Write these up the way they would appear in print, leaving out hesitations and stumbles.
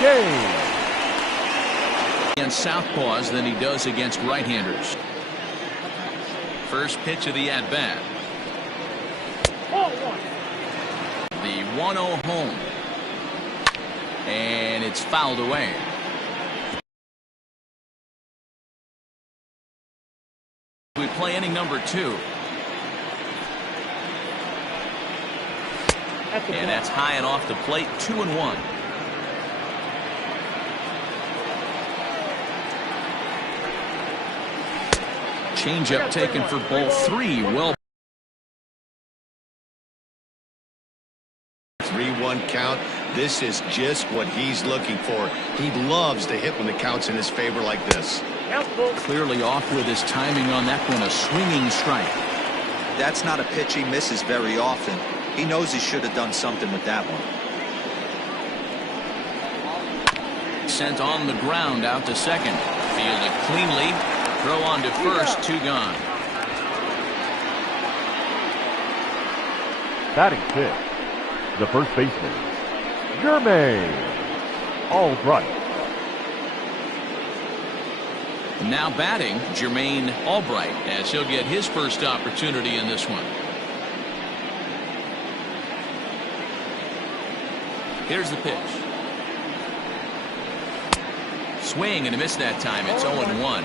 game. Against southpaws than he does against right-handers. First pitch of the at-bat. The 1-0 home. And it's fouled away. We play inning number 2. And that's high and off the plate, 2-1. Changeup taken for ball 3. Well, 3-1 count. This is just what he's looking for. He loves to hit when the count's in his favor like this. Clearly off with his timing on that one. A swinging strike. That's not a pitch he misses very often. He knows he should have done something with that one. Sent on the ground out to second. Fielded cleanly. Throw on to first. 2 gone. Batting fifth, the first baseman, Jermaine Albright. Now batting, Jermaine Albright, as he'll get his first opportunity in this one. Here's the pitch. Swing and a miss that time. It's 0-1.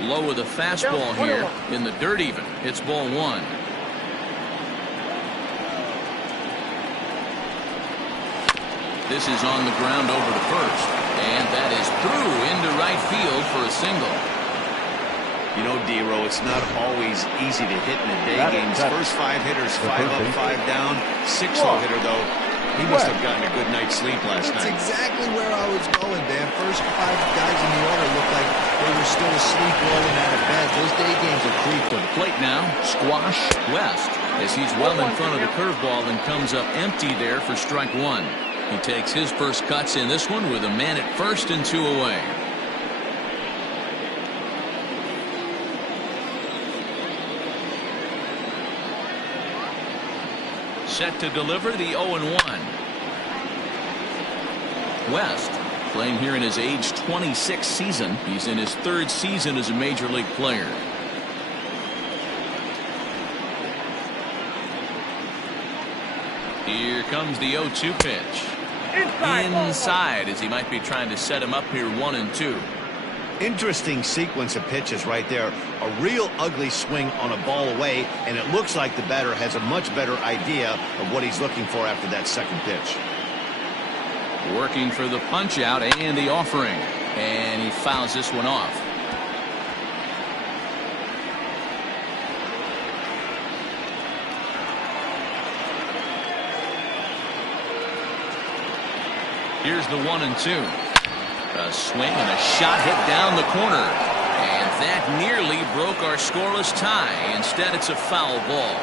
Low with a fastball here in the dirt even. It's ball 1. This is on the ground over to first. And that is through into right field for a single. You know, D-Row, it's not always easy to hit in the day games. First 5 hitters, 5 up, 5 down. 6-0 hitter, though. He must have gotten a good night's sleep last night. That's exactly where I was going, Dan. First 5 guys in the order looked like they were still asleep rolling out of bed. Those day games are creep. To the plate now, Squash West, as he's well in front of the curveball and comes up empty there for strike 1. He takes his first cuts in this one with a man at first and 2 away. Set to deliver the 0-1. West playing here in his age 26 season. He's in his 3rd season as a major league player. Here comes the 0-2 pitch. Inside as he might be trying to set him up here 1-2. Interesting sequence of pitches right there. A real ugly swing on a ball away, and it looks like the batter has a much better idea of what he's looking for after that second pitch. Working for the punch out and the offering, and he fouls this one off. Here's the 1-2. A swing and a shot hit down the corner. And that nearly broke our scoreless tie. Instead, it's a foul ball.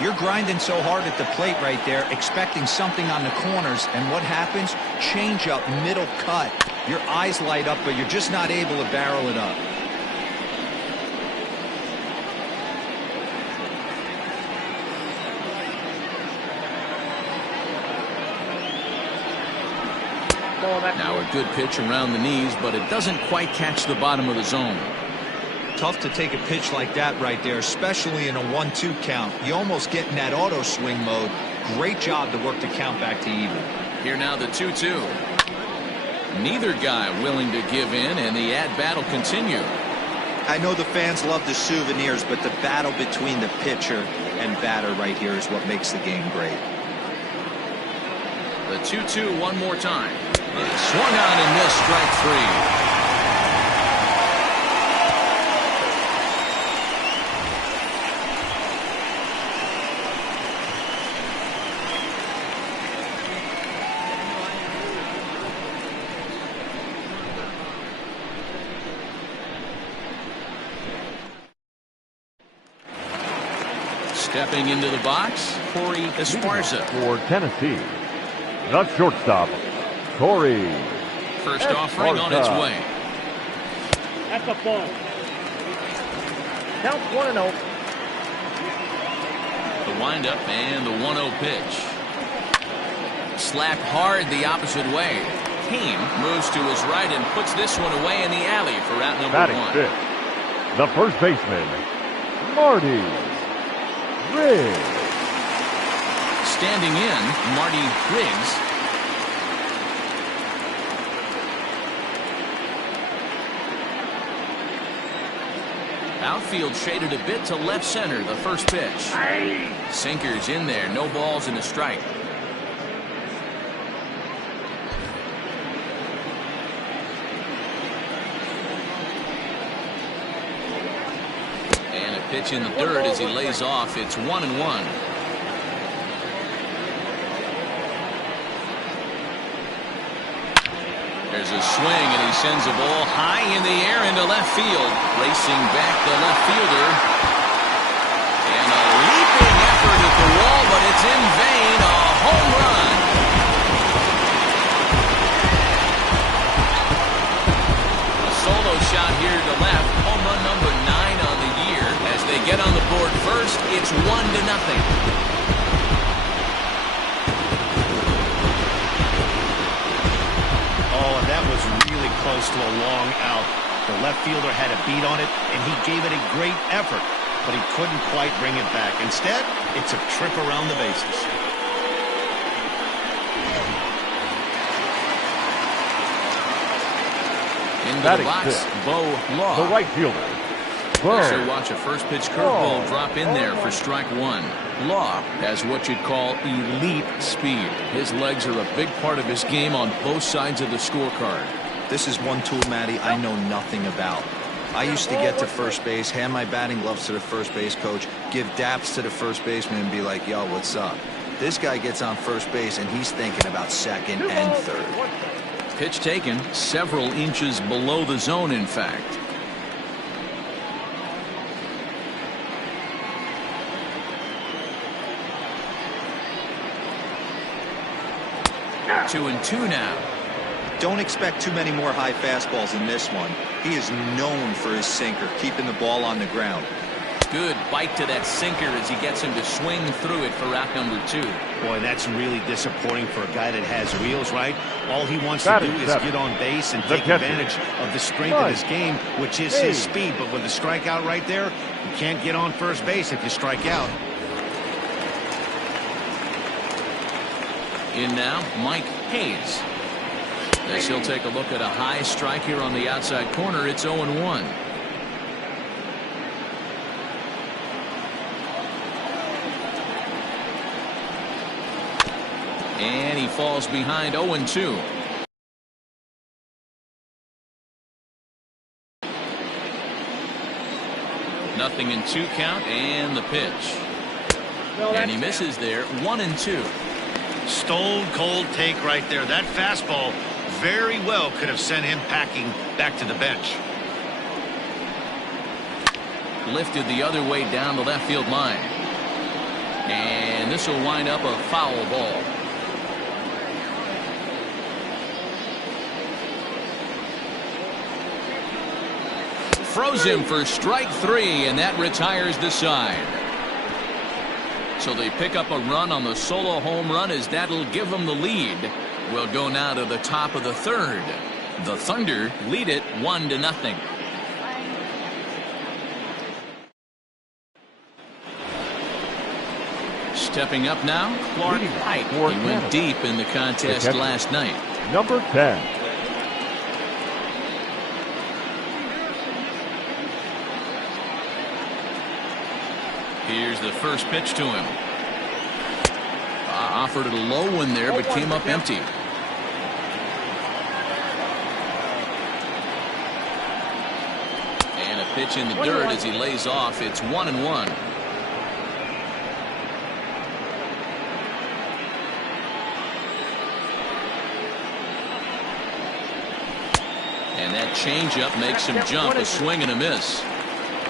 You're grinding so hard at the plate right there, expecting something on the corners. And what happens? Change up, middle cut. Your eyes light up, but you're just not able to barrel it up. Now a good pitch around the knees, but it doesn't quite catch the bottom of the zone. Tough to take a pitch like that right there, especially in a 1-2 count. You almost get in that auto swing mode. Great job to work the count back to even. Here now the 2-2. Neither guy willing to give in, and the at-bat will continue. I know the fans love the souvenirs, but the battle between the pitcher and batter right here is what makes the game great. The 2-2 one more time. And swung on and missed, strike 3. Stepping into the box, Corey Esparza. For Tennessee, the shortstop, Corey First offering on its way. That's a ball. Count 1-0. The windup and the 1-0 pitch. Slapped hard the opposite way. Heim moves to his right and puts this one away in the alley for out number Batting 1. fifth, the first baseman, Marty Riggs. Standing in, Marty Riggs. Outfield shaded a bit to left center, the first pitch. Sinker's in there, no balls and a strike. And a pitch in the dirt as he lays off. It's 1-1. There's a swing, and he sends a ball high in the air into left field. Racing back the left fielder. And a leaping effort at the wall, but it's in vain. A home run. A solo shot here to left. Home run number 9 on the year. As they get on the board first, it's 1-0. That was really close to a long out. The left fielder had a beat on it, and he gave it a great effort, but he couldn't quite bring it back. Instead, it's a trip around the bases. Into the box, Bo Law. The right fielder. Also watch a first pitch curveball drop in there for strike 1. Law has what you'd call elite speed. His legs are a big part of his game on both sides of the scorecard. This is one tool, Matty, I know nothing about. I used to get to first base, hand my batting gloves to the first base coach, give daps to the first baseman and be like, yo, what's up? This guy gets on first base and he's thinking about second and third. Pitch taken several inches below the zone, in fact. 2-2 now. Don't expect too many more high fastballs in this one. He is known for his sinker, keeping the ball on the ground. Good bite to that sinker as he gets him to swing through it for out number 2. Boy, that's really disappointing for a guy that has wheels, right? All he wants to do is get on base and take advantage of the strength of his game, which is his speed. But with the strikeout right there, you can't get on first base if you strike out. In now, Mike Hayes. As he'll take a look at a high strike here on the outside corner. It's 0-1. And he falls behind 0-2. Nothing in 2 count and the pitch. And he misses there. 1-2. Stone cold take right there. That fastball very well could have sent him packing back to the bench. Lifted the other way down the left field line. And this will wind up a foul ball. Froze him for strike 3, and that retires the side. So they pick up a run on the solo home run as that'll give them the lead. We'll go now to the top of the 3rd. The Thunder lead it 1-0. Stepping up now, Clark Pike. He went deep in the contest last night. Number 10. Here's the first pitch to him. Offered it a low one there, but came up empty. And a pitch in the dirt as he lays off. It's 1-1. And that changeup makes him jump. A swing and a miss.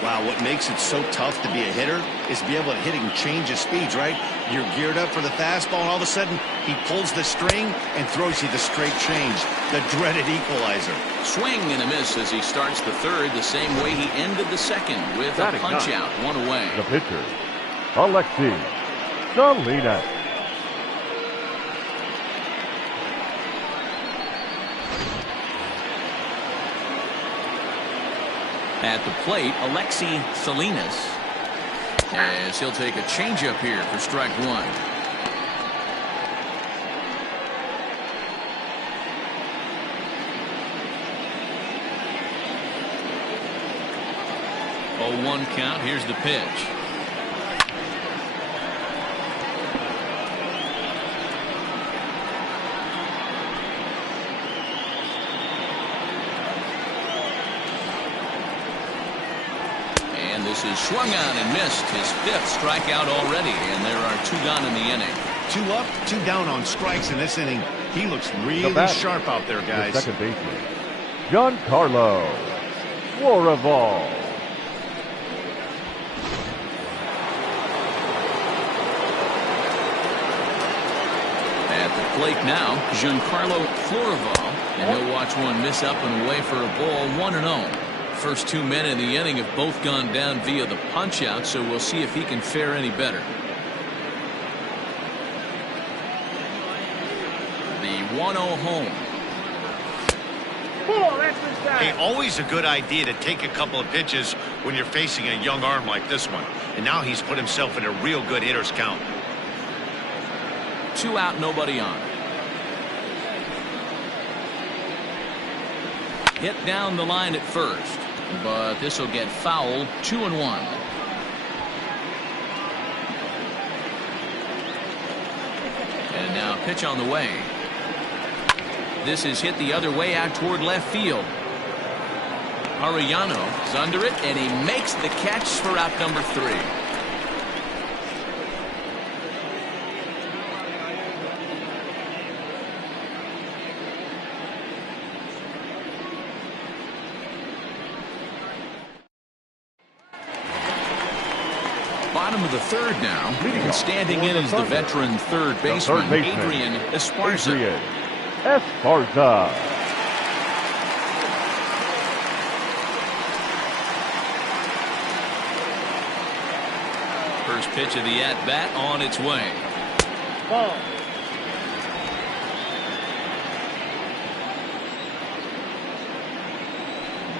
Wow, what makes it so tough to be a hitter is to be able to hit and change his speeds, right? You're geared up for the fastball, and all of a sudden, He pulls the string and throws you the straight change, the dreaded equalizer. Swing and a miss as he starts the third the same way he ended the second with a punch out, one away. The pitcher, Alexi Salinas. At the plate, Alexi Salinas, as he'll take a changeup here for strike one. Oh, 1 count. Here's the pitch. This is swung on and missed, his 5th strikeout already, and there are 2 gone in the inning. 2 up, 2 down on strikes in this inning. He looks really sharp out there, guys. The second baseman, Giancarlo Florival. At the plate now, Giancarlo Florival, and he'll watch one miss up and away for a ball, 1-0. First 2 men in the inning have both gone down via the punch out, so we'll see if he can fare any better. The 1-0 home. Hey, always a good idea to take a couple of pitches when you're facing a young arm like this one. And now he's put himself in a real good hitter's count. 2 out, nobody on. Hit down the line at first, but this will get foul. 2-1. And now pitch on the way. This is hit the other way out toward left field. Arellano is under it, and he makes the catch for out number 3. Bottom of the third now, and standing in is the veteran third baseman, Adrian Esparza. First pitch of the at-bat on its way. Ball.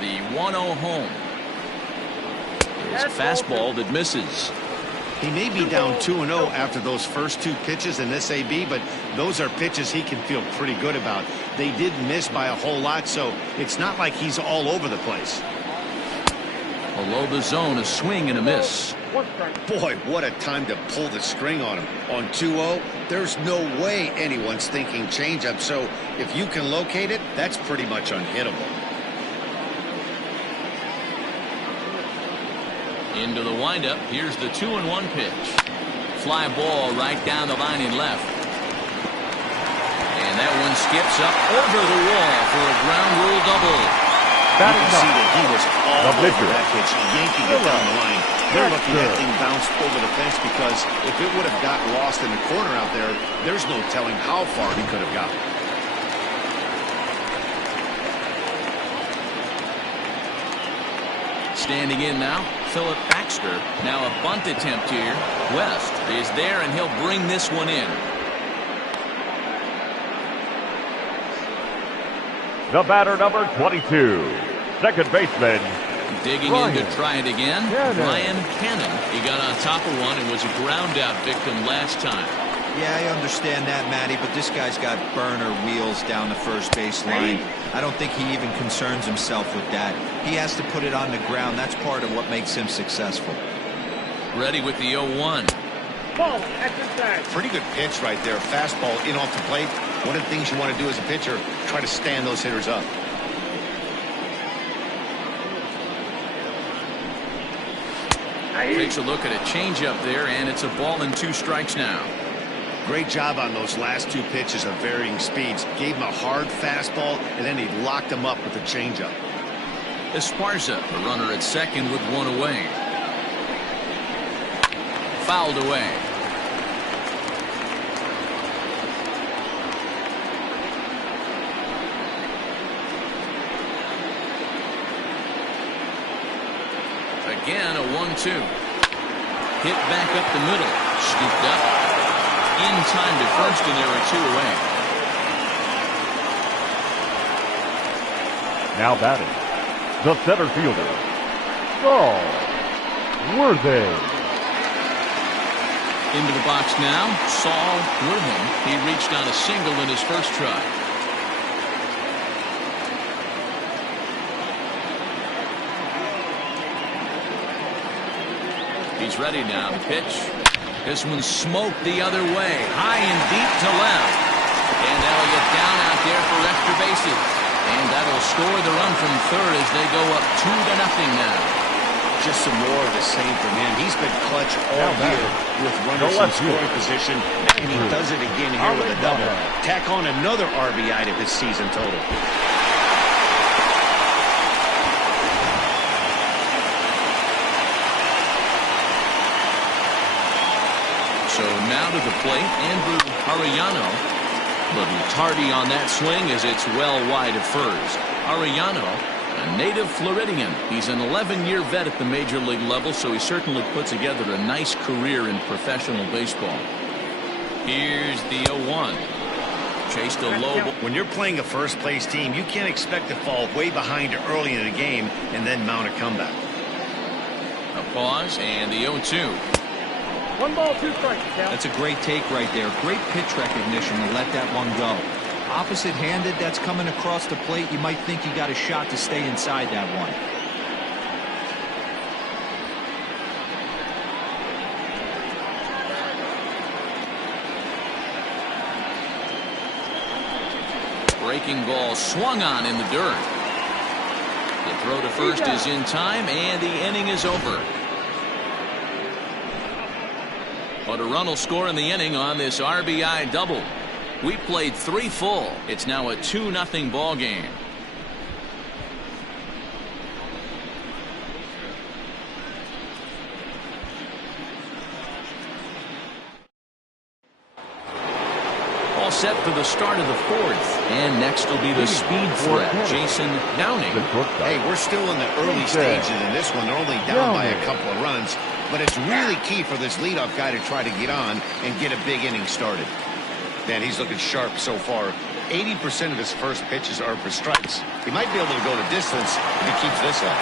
The 1-0 home. His fastball that misses. He may be down 2-0 after those first 2 pitches in this AB, but those are pitches he can feel pretty good about. They did miss by a whole lot, so it's not like he's all over the place. Below the zone, a swing and a miss. Boy, what a time to pull the string on him. On 2-0, there's no way anyone's thinking changeup, so if you can locate it, that's pretty much unhittable. Into the windup. Here's the 2-1 pitch. Fly ball right down the line in left. And that one skips up over the wall for a ground rule double. You can see that he was all over that pitch, yanking it down the line. They're lucky that thing bounced over the fence, because if it would have got lost in the corner out there, there's no telling how far he could have gotten. Standing in now, Philip Baxter. Now a bunt attempt here. West is there, and he'll bring this one in. The batter, number 22, second baseman. Digging in to try it again, Ryan Cannon. He got on top of one and was a ground out victim last time. Yeah, I understand that, Matty, but this guy's got burner wheels down the first base line. I don't think he even concerns himself with that. He has to put it on the ground. That's part of what makes him successful. Ready with the 0-1. Pretty good pitch right there. Fastball in off the plate. One of the things you want to do as a pitcher, try to stand those hitters up. Takes a look at a changeup there, and it's a ball and 2 strikes now. Great job on those last 2 pitches of varying speeds. Gave him a hard fastball, and then he locked him up with a changeup. Esparza, the runner at second with 1 away. Fouled away. again a 1-2. Hit back up the middle. Scooped up. In time to first, and there are 2 away. Now batting, the center fielder, Saul Worthing. Into the box now, Saul Worthing. He reached on a single in his first try. He's ready now to pitch. This one smoked the other way, high and deep to left. And Elliott down out there for extra bases. And that'll score the run from third as they go up 2-0 now. Just some more of the same from him. He's been clutch all year with runners in scoring position, and he does it again here with a double. Tack on another RBI to his season total. So now to the plate, Andrew Arellano. Little tardy on that swing as it's well wide of first. Arellano, a native Floridian. He's an 11-year vet at the major league level, so he certainly put together a nice career in professional baseball. Here's the 0-1. Chased a low. When you're playing a first-place team, you can't expect to fall way behind early in the game and then mount a comeback. A pause and the 0-2. 1 ball, 2 strikes. That's a great take right there. Great pitch recognition to let that one go. Opposite-handed, that's coming across the plate. You might think you got a shot to stay inside that one. Breaking ball swung on in the dirt. The throw to first is in time, and the inning is over. But a run will score in the inning on this RBI double. We played 3 full. It's now a 2-0 ball game. All set for the start of the 4th. And next will be the speed threat, Jason Downing. Hey, we're still in the early stages in this one. They're only down by a couple of runs. But it's really key for this leadoff guy to try to get on and get a big inning started. Man, he's looking sharp so far. 80% of his first pitches are for strikes. He might be able to go the distance if he keeps this up.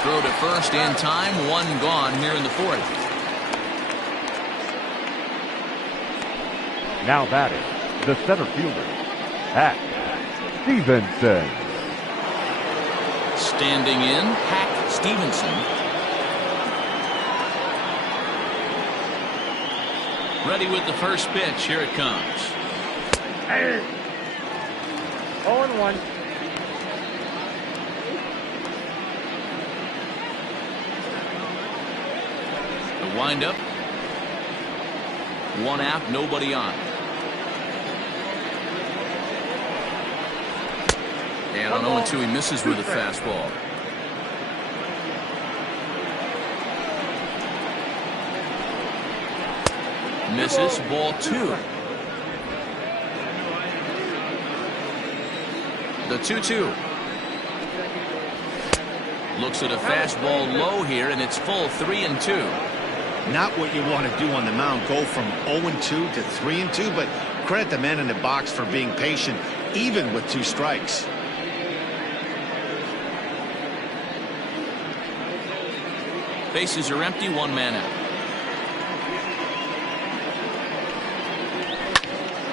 Throw to first in time. 1 gone here in the 4th. Now batting, the center fielder, Hack Stevenson. Standing in, Hack Stevenson. Ready with the first pitch. Here it comes. 0-1. The windup. 1 out, nobody on. And on 0-2, he misses with a fastball. Misses, ball 2. The 2-2. Looks at a fastball low here, and it's full 3-2. Not what you want to do on the mound. Go from 0-2 to 3-2, but credit the man in the box for being patient, even with 2 strikes. Bases are empty, 1 man out.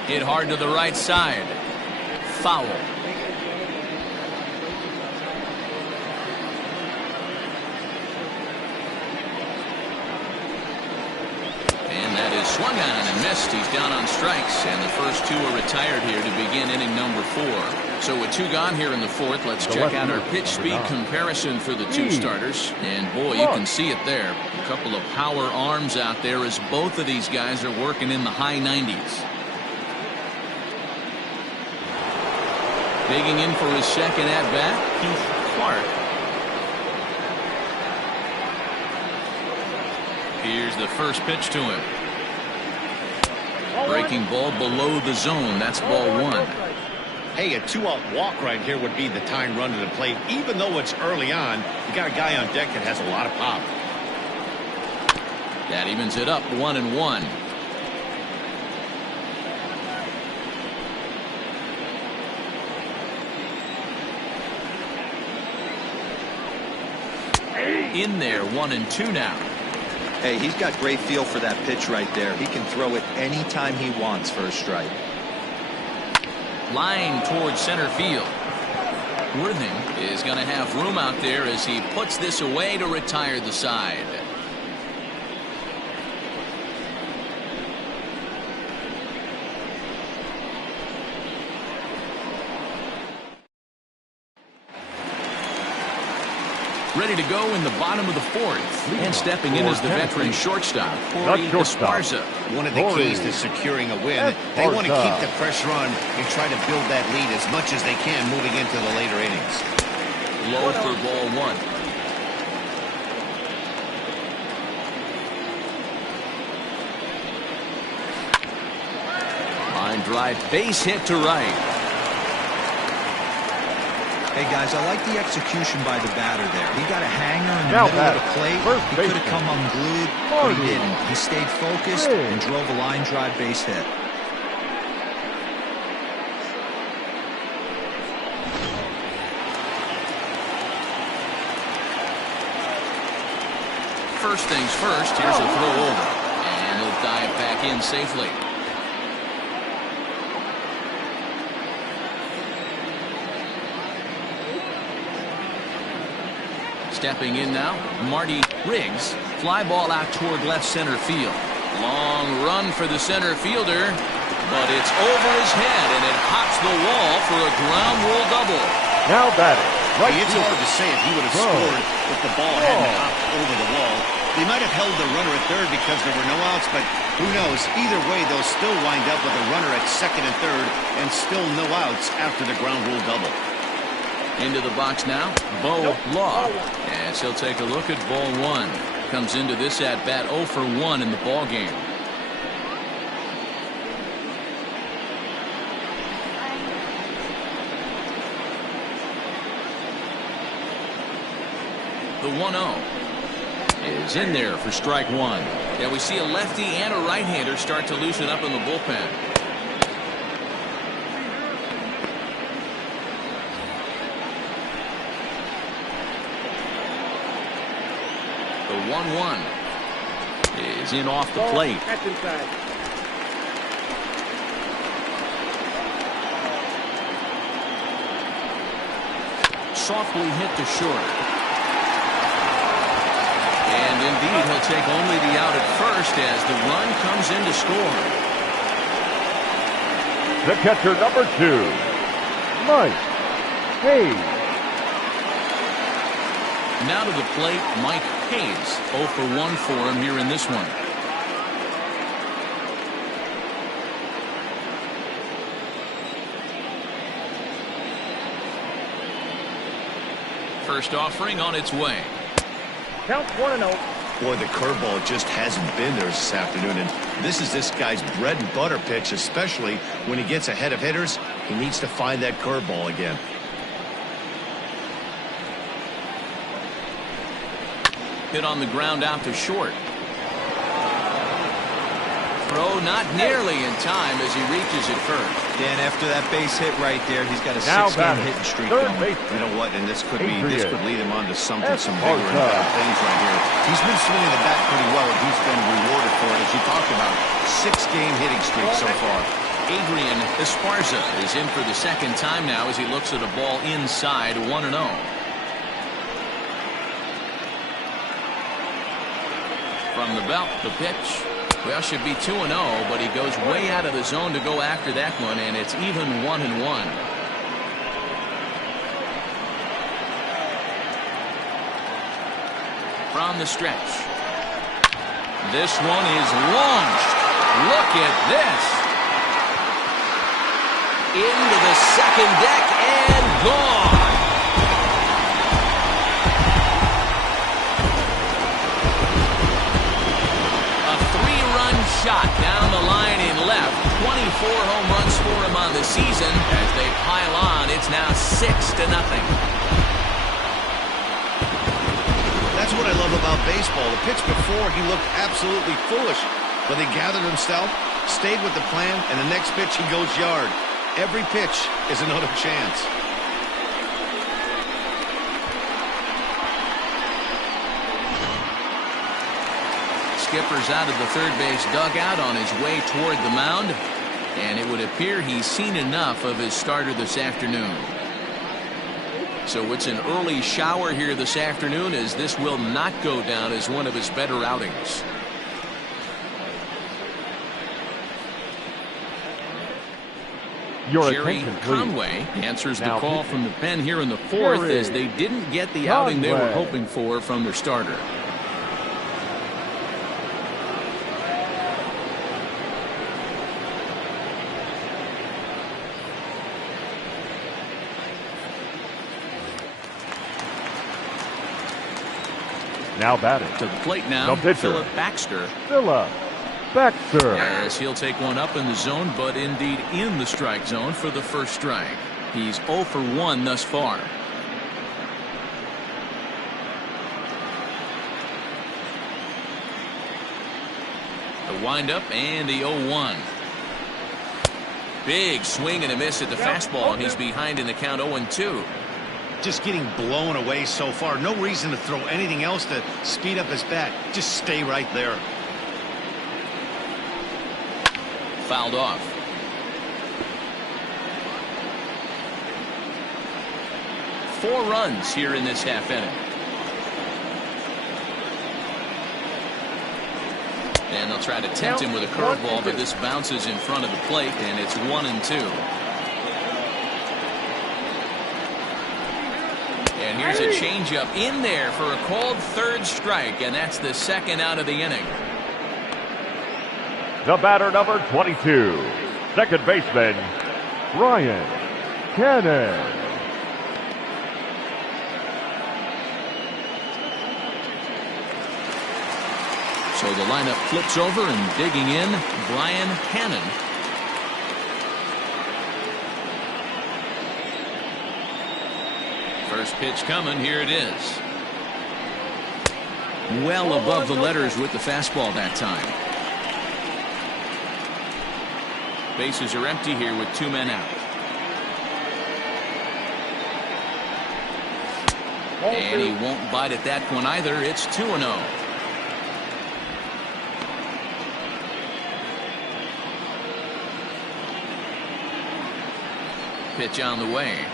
Hit hard to the right side. Foul. And that is swung on and missed. He's down on strikes, and the first 2 are retired here to begin inning number 4. So with 2 gone here in the 4th, let's check out our pitch speed comparison for the 2 starters. And boy, you can see it there. A couple of power arms out there as both of these guys are working in the high 90s. Digging in for his second at-bat, Keith Clark. Here's the first pitch to him. Breaking ball below the zone. That's ball 1. Hey, a 2-out walk right here would be the tying run to the plate. Even though it's early on, you got a guy on deck that has a lot of pop. That evens it up 1-1. In there, 1-2 now. Hey, he's got great feel for that pitch right there. He can throw it anytime he wants for a strike. Line towards center field. Worthing is going to have room out there as he puts this away to retire the side. Ready to go in the bottom of the fourth. And stepping in as the veteran shortstop, Corey Esparza. One of the keys to securing a win, they want to keep the pressure on and try to build that lead as much as they can moving into the later innings. Low for ball one. Line drive, base hit to right. Hey, guys, I like the execution by the batter there. He got a hanger in the middle of the plate. He could have come unglued, but he didn't. He stayed focused and drove a line drive base hit. First things first, here's a throw over. And he'll dive back in safely. Stepping in now, Marty Riggs. Fly ball out toward left center field. Long run for the center fielder, but it's over his head, and it hops the wall for a ground rule double. Now batting. Right, it's hard to say if he would have scored if the ball hadn't hopped over the wall. They might have held the runner at third because there were no outs, but who knows? Either way, they'll still wind up with a runner at second and third and still no outs after the ground rule double. Into the box now, Bo Law, as he'll take a look at ball one. Comes into this at bat 0 for 1 in the ball game. The 1-0 is in there for strike one. Yeah, we see a lefty and a right-hander start to loosen up in the bullpen. The 1-1 is in off the plate. That's inside. Softly hit to short. And indeed, he'll take only the out at first as the run comes in to score. The catcher, number 2, Mike Hayes. Now to the plate, Mike Hayes. 0 for 1 for him here in this one. First offering on its way. Count 1-0. Boy, the curveball just hasn't been there this afternoon, and this is this guy's bread and butter pitch, especially when he gets ahead of hitters. He needs to find that curveball again. Hit on the ground out to short. Throw not nearly in time as he reaches it first. Dan, after that base hit right there, he's got a 6-game hitting streak going. You know what? And this could lead him on to some bigger and better things right here. He's been swinging the bat pretty well, and he's been rewarded for it, as you talked about. 6-game hitting streak so far. Adrian Esparza is in for the second time now as he looks at a ball inside 1-0. From the belt, the pitch. Well, should be 2-0, but he goes way out of the zone to go after that one, and it's even 1-1. From the stretch. This one is launched. Look at this. Into the second deck and gone. Shot down the line in left. 24 home runs for him on the season as they pile 6-0. That's what I love about baseball. The pitch before, he looked absolutely foolish, but he gathered himself, stayed with the plan, and the next pitch he goes yard. Every pitch is another chance. Skipper's out of the third base dugout on his way toward the mound, and it would appear he's seen enough of his starter this afternoon. So it's an early shower here this afternoon, as this will not go down as one of his better outings. Jerry Conway answers the call from the pen here in the fourth, as they didn't get the outing they were hoping for from their starter. Now batting. To the plate now, Philip Baxter. Philip Baxter. As he'll take one up in the zone, but indeed in the strike zone for the first strike. He's 0 for 1 thus far. The windup and the 0-1. Big swing and a miss at the fastball, and he's behind in the count 0-2. Just getting blown away so far. No reason to throw anything else to speed up his bat. Just stay right there. Fouled off. Four runs here in this half inning. And they'll try to tempt him with a curveball, but this bounces in front of the plate, and it's 1-2. And here's a changeup in there for a called third strike, and that's the second out of the inning. The batter, number 22, second baseman, Brian Cannon. So the lineup flips over, and digging in, Brian Cannon. First pitch coming. Here it is. Well above the letters with the fastball that time. Bases are empty here with 2 men out. And he won't bite at that one either. It's 2-0. Pitch on the way.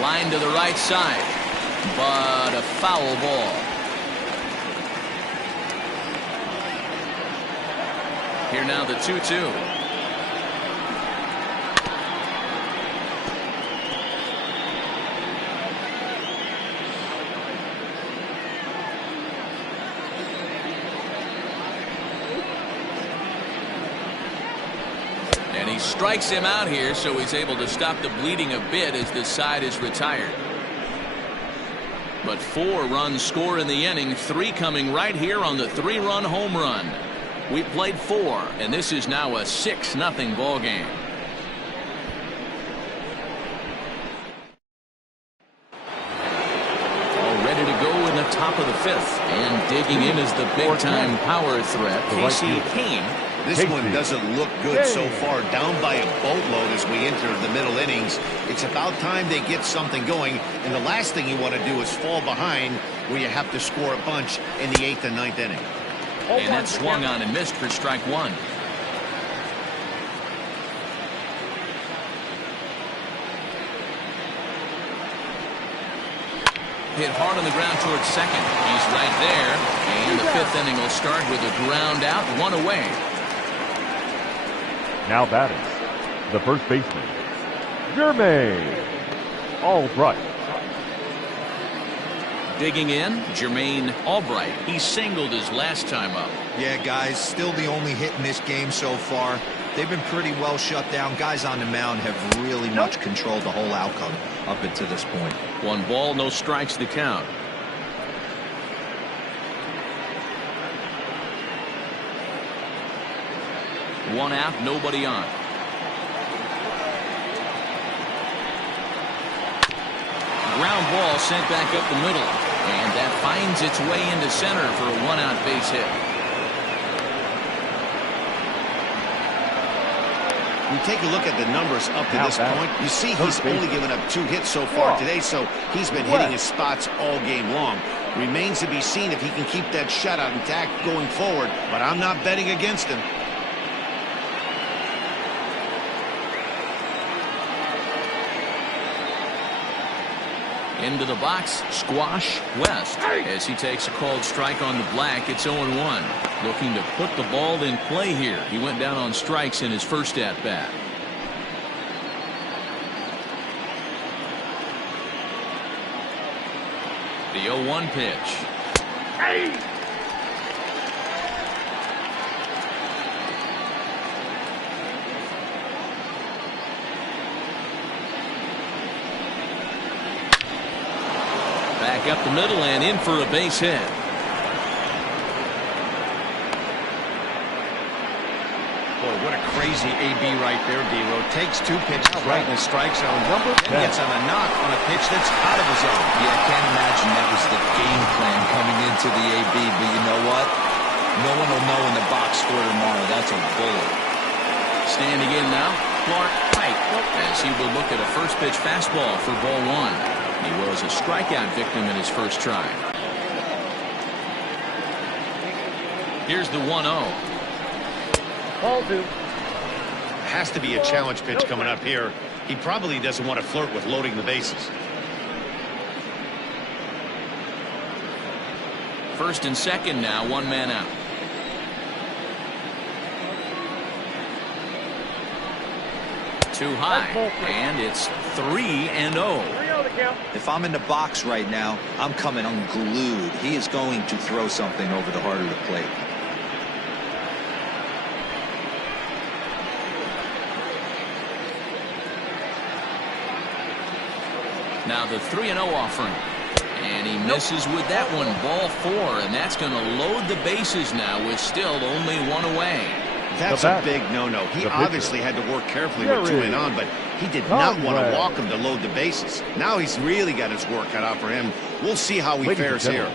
Line to the right side, but a foul ball. Here now the 2-2. Strikes him out here, so he's able to stop the bleeding a bit as this side is retired. But 4 runs score in the inning, 3 coming right here on the 3-run home run. We played 4, and this is now a 6-0 ball game. All ready to go in the top of the 5th, and digging in is the big-time power threat, Casey Kane. This one doesn't look good so far, down by a boatload as we enter the middle innings. It's about time they get something going, and the last thing you want to do is fall behind where you have to score a bunch in the 8th and 9th inning. And that swung on and missed for strike 1. Hit hard on the ground towards second. He's right there, and the 5th inning will start with a ground out, 1 away. Now batting, the first baseman, Jermaine Albright. Digging in, Jermaine Albright. He singled his last time up. Yeah, guys, still the only hit in this game so far. They've been pretty well shut down. Guys on the mound have really much controlled the whole outcome up until this point. 1 ball, no strikes to count. One out, nobody on. Ground ball sent back up the middle, and that finds its way into center for a 1-out base hit. You take a look at the numbers up to this point. You see he's only given up 2 hits so far today, so he's been hitting his spots all game long. Remains to be seen if he can keep that shutout intact going forward, but I'm not betting against him. Into the box, Squash West. As he takes a called strike on the black, it's 0-1. Looking to put the ball in play here. He went down on strikes in his first at-bat. The 0-1 pitch. Back up the middle and in for a base hit. Boy, what a crazy AB right there, D-Ro. Takes 2 pitches right in the strike zone. Then gets on a knock on a pitch that's out of his zone. Yeah, I can't imagine that was the game plan coming into the AB, but you know what? No one will know in the box score tomorrow. That's a bullet. Standing in now, Clark Pike, as he will look at a first pitch fastball for ball 1. He was a strikeout victim in his first try. Here's the 1-0. Ball 2. Has to be a challenge pitch coming up here. He probably doesn't want to flirt with loading the bases. First and second now, 1 man out. Too high, and it's 3-0. If I'm in the box right now, I'm coming unglued. He is going to throw something over the heart of the plate. Now the 3-0 offering. And he misses with that one. Ball 4, and that's going to load the bases now with still only 1 away. That's a big no-no. He obviously had to work carefully with 2 men on, but he did not want to walk him to load the bases. Now he's really got his work cut out for him. We'll see how he fares here.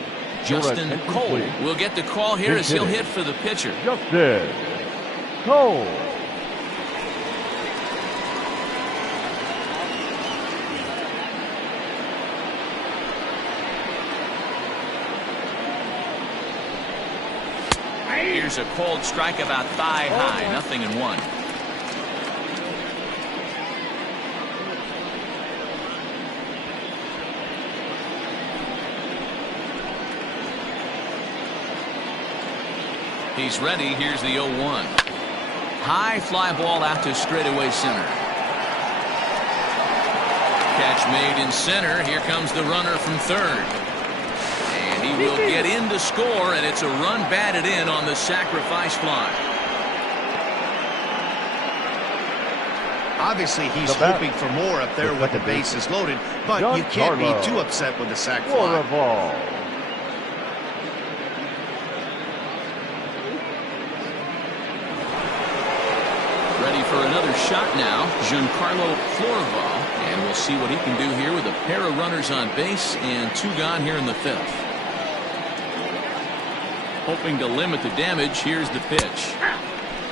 Justin Cole will get the call here as he'll hit for the pitcher. Justin Cole. Here's a cold strike about thigh high, 0-1. He's ready. Here's the 0-1. High fly ball out to straightaway center. Catch made in center. Here comes the runner from third. He will get in to score, and it's a run batted in on the sacrifice fly. Obviously, he's hoping for more up there with the bases loaded, but you can't be too upset with the sac fly. Ready for another shot now, Giancarlo Florival, and we'll see what he can do here with a pair of runners on base and 2 gone here in the 5th. Hoping to limit the damage. Here's the pitch.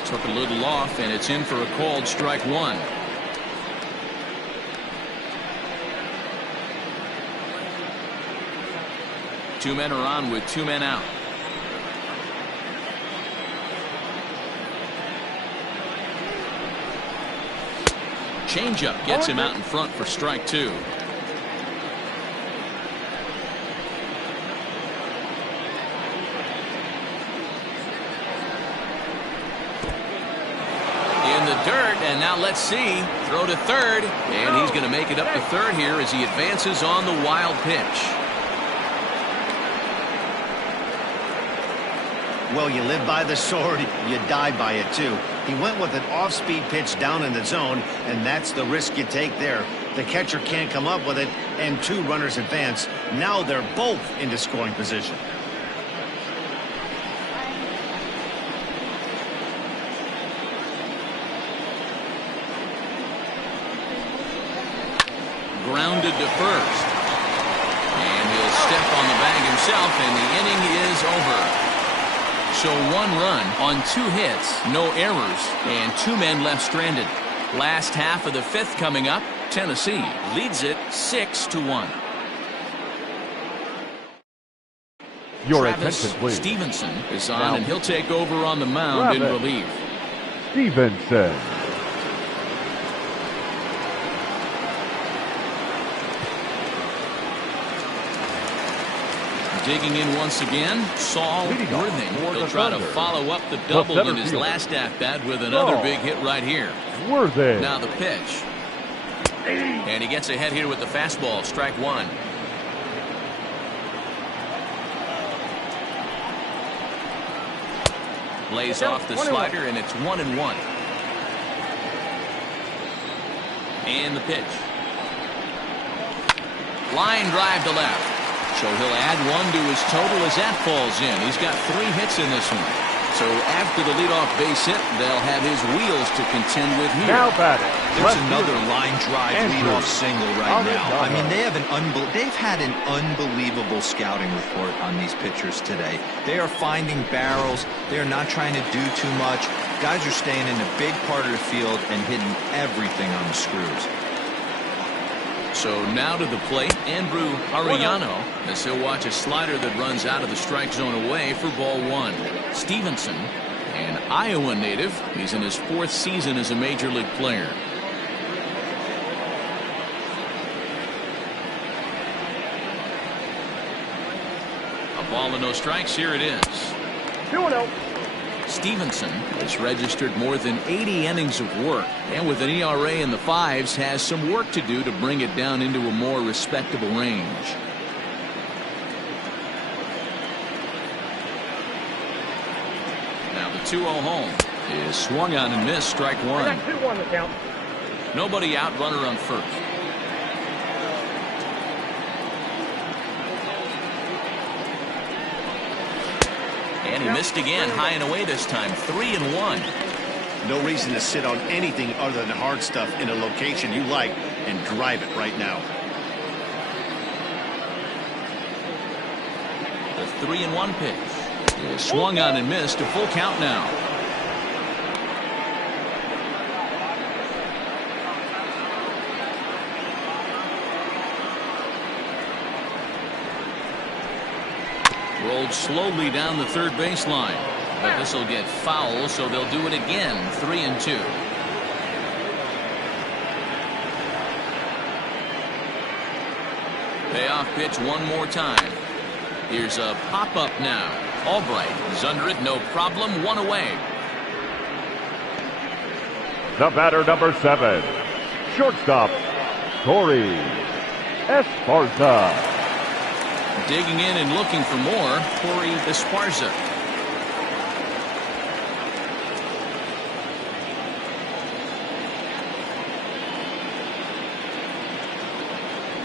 Took a little off, and it's in for a called strike 1. Two men are on with 2 men out. Changeup gets him out in front for strike 2. Dirt, and now let's see. Throw to third, and he's going to make it up to third here as he advances on the wild pitch. Well, you live by the sword, you die by it too. He went with an off-speed pitch down in the zone, and that's the risk you take there. The catcher can't come up with it, and 2 runners advance. Now they're both into scoring position. Grounded to first. And he'll step on the bag himself, and the inning is over. So 1 run on 2 hits, no errors, and 2 men left stranded. Last half of the 5th coming up. Tennessee leads it 6-1. Your Travis attention, please. Stevenson is on, Now, and he'll take over on the mound in Travis relief. Stevenson. Digging in once again, Saul Leading off Worthing. for He'll the try to Thunder, follow up the double center in his fielder, last at-bat with another Saul big hit right here. Worthing. Now the pitch. And he gets ahead here with the fastball, strike 1. Lays off the slider, and it's 1-1. And the pitch. Line drive to left. So he'll add 1 to his total as that falls in. He's got 3 hits in this one. So after the leadoff base hit, they'll have his wheels to contend with here. Now batting. There's another line drive Andrew leadoff single right now. Arenado. I mean, they've had an unbelievable scouting report on these pitchers today. They are finding barrels. They are not trying to do too much. Guys are staying in a big part of the field and hitting everything on the screws. So now to the plate, Andrew Arellano, as he'll watch a slider that runs out of the strike zone away for ball 1. Stevenson, an Iowa native. He's in his 4th season as a major league player. A ball and no strikes. Here it is. 2-0. Stevenson has registered more than 80 innings of work, and with an ERA in the 5s has some work to do to bring it down into a more respectable range. Now the 2-0 home is swung on and missed, strike 1. I got 2-1 the count. Nobody out, runner on first. And he missed again, high and away this time, 3-1. No reason to sit on anything other than hard stuff in a location you like and drive it right now. The 3-1 pitch is swung on and missed, a full count now. Rolled slowly down the third baseline, but this will get foul, so they'll do it again. 3-2. Payoff pitch one more time. Here's a pop-up now. Albright is under it, no problem, 1 away. The batter, number 7, shortstop, Corey Esparza. Digging in and looking for more, Corey Esparza.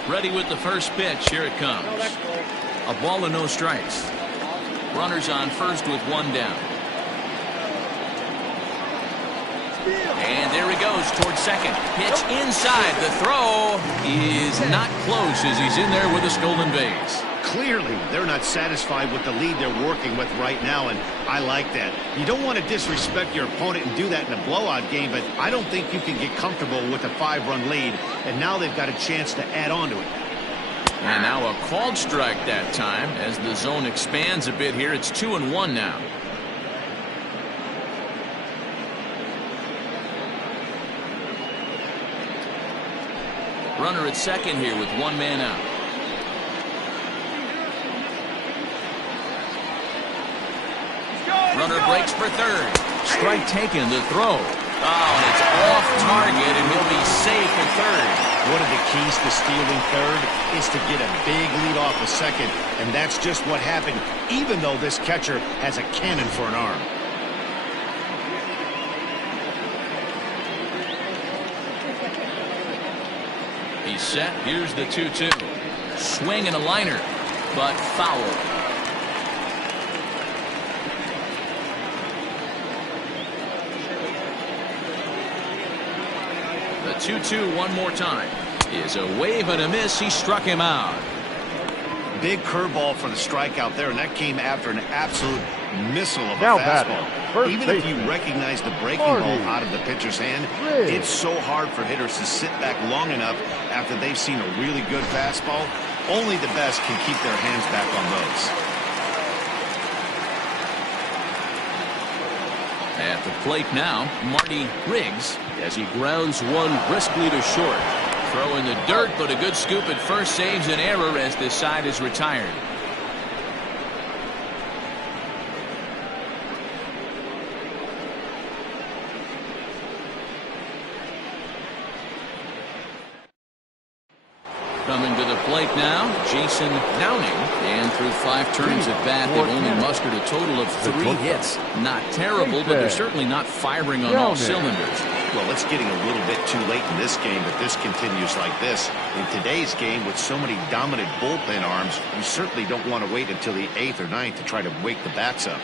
Ready with the first pitch. Here it comes. A ball and no strikes. Runners on first with 1 down. And there he goes towards second. Pitch inside. The throw is not close as he's in there with a stolen base. Clearly, they're not satisfied with the lead they're working with right now, and I like that. You don't want to disrespect your opponent and do that in a blowout game, but I don't think you can get comfortable with a 5-run lead, and now they've got a chance to add on to it. And now a called strike that time as the zone expands a bit here. It's 2-1 now. Runner at second here with 1 man out. Runner breaks for third. Strike taken, the throw. Oh, and it's off target, and he'll be safe at third. One of the keys to stealing third is to get a big lead off a second, and that's just what happened, even though this catcher has a cannon for an arm. He's set. Here's the 2-2. Swing and a liner, but foul. The 2-2 one more time is a wave and a miss. He struck him out. Big curveball for the strikeout there, and that came after an absolute missile of a Now fastball. Even if you recognize the breaking ball out of the pitcher's hand, it's so hard for hitters to sit back long enough after they've seen a really good fastball. Only the best can keep their hands back on those. At the plate now, Marty Riggs as he grounds one briskly to short. Throw in the dirt, but a good scoop at first saves an error as this side is retired. Coming to the plate now, Jason Downing. And through 5 turns at bat, they've only mustered a total of 3 hits. Not terrible, but they're certainly not firing on all cylinders. Well, it's getting a little bit too late in this game if this continues like this. In today's game, with so many dominant bullpen arms, you certainly don't want to wait until the 8th or 9th to try to wake the bats up.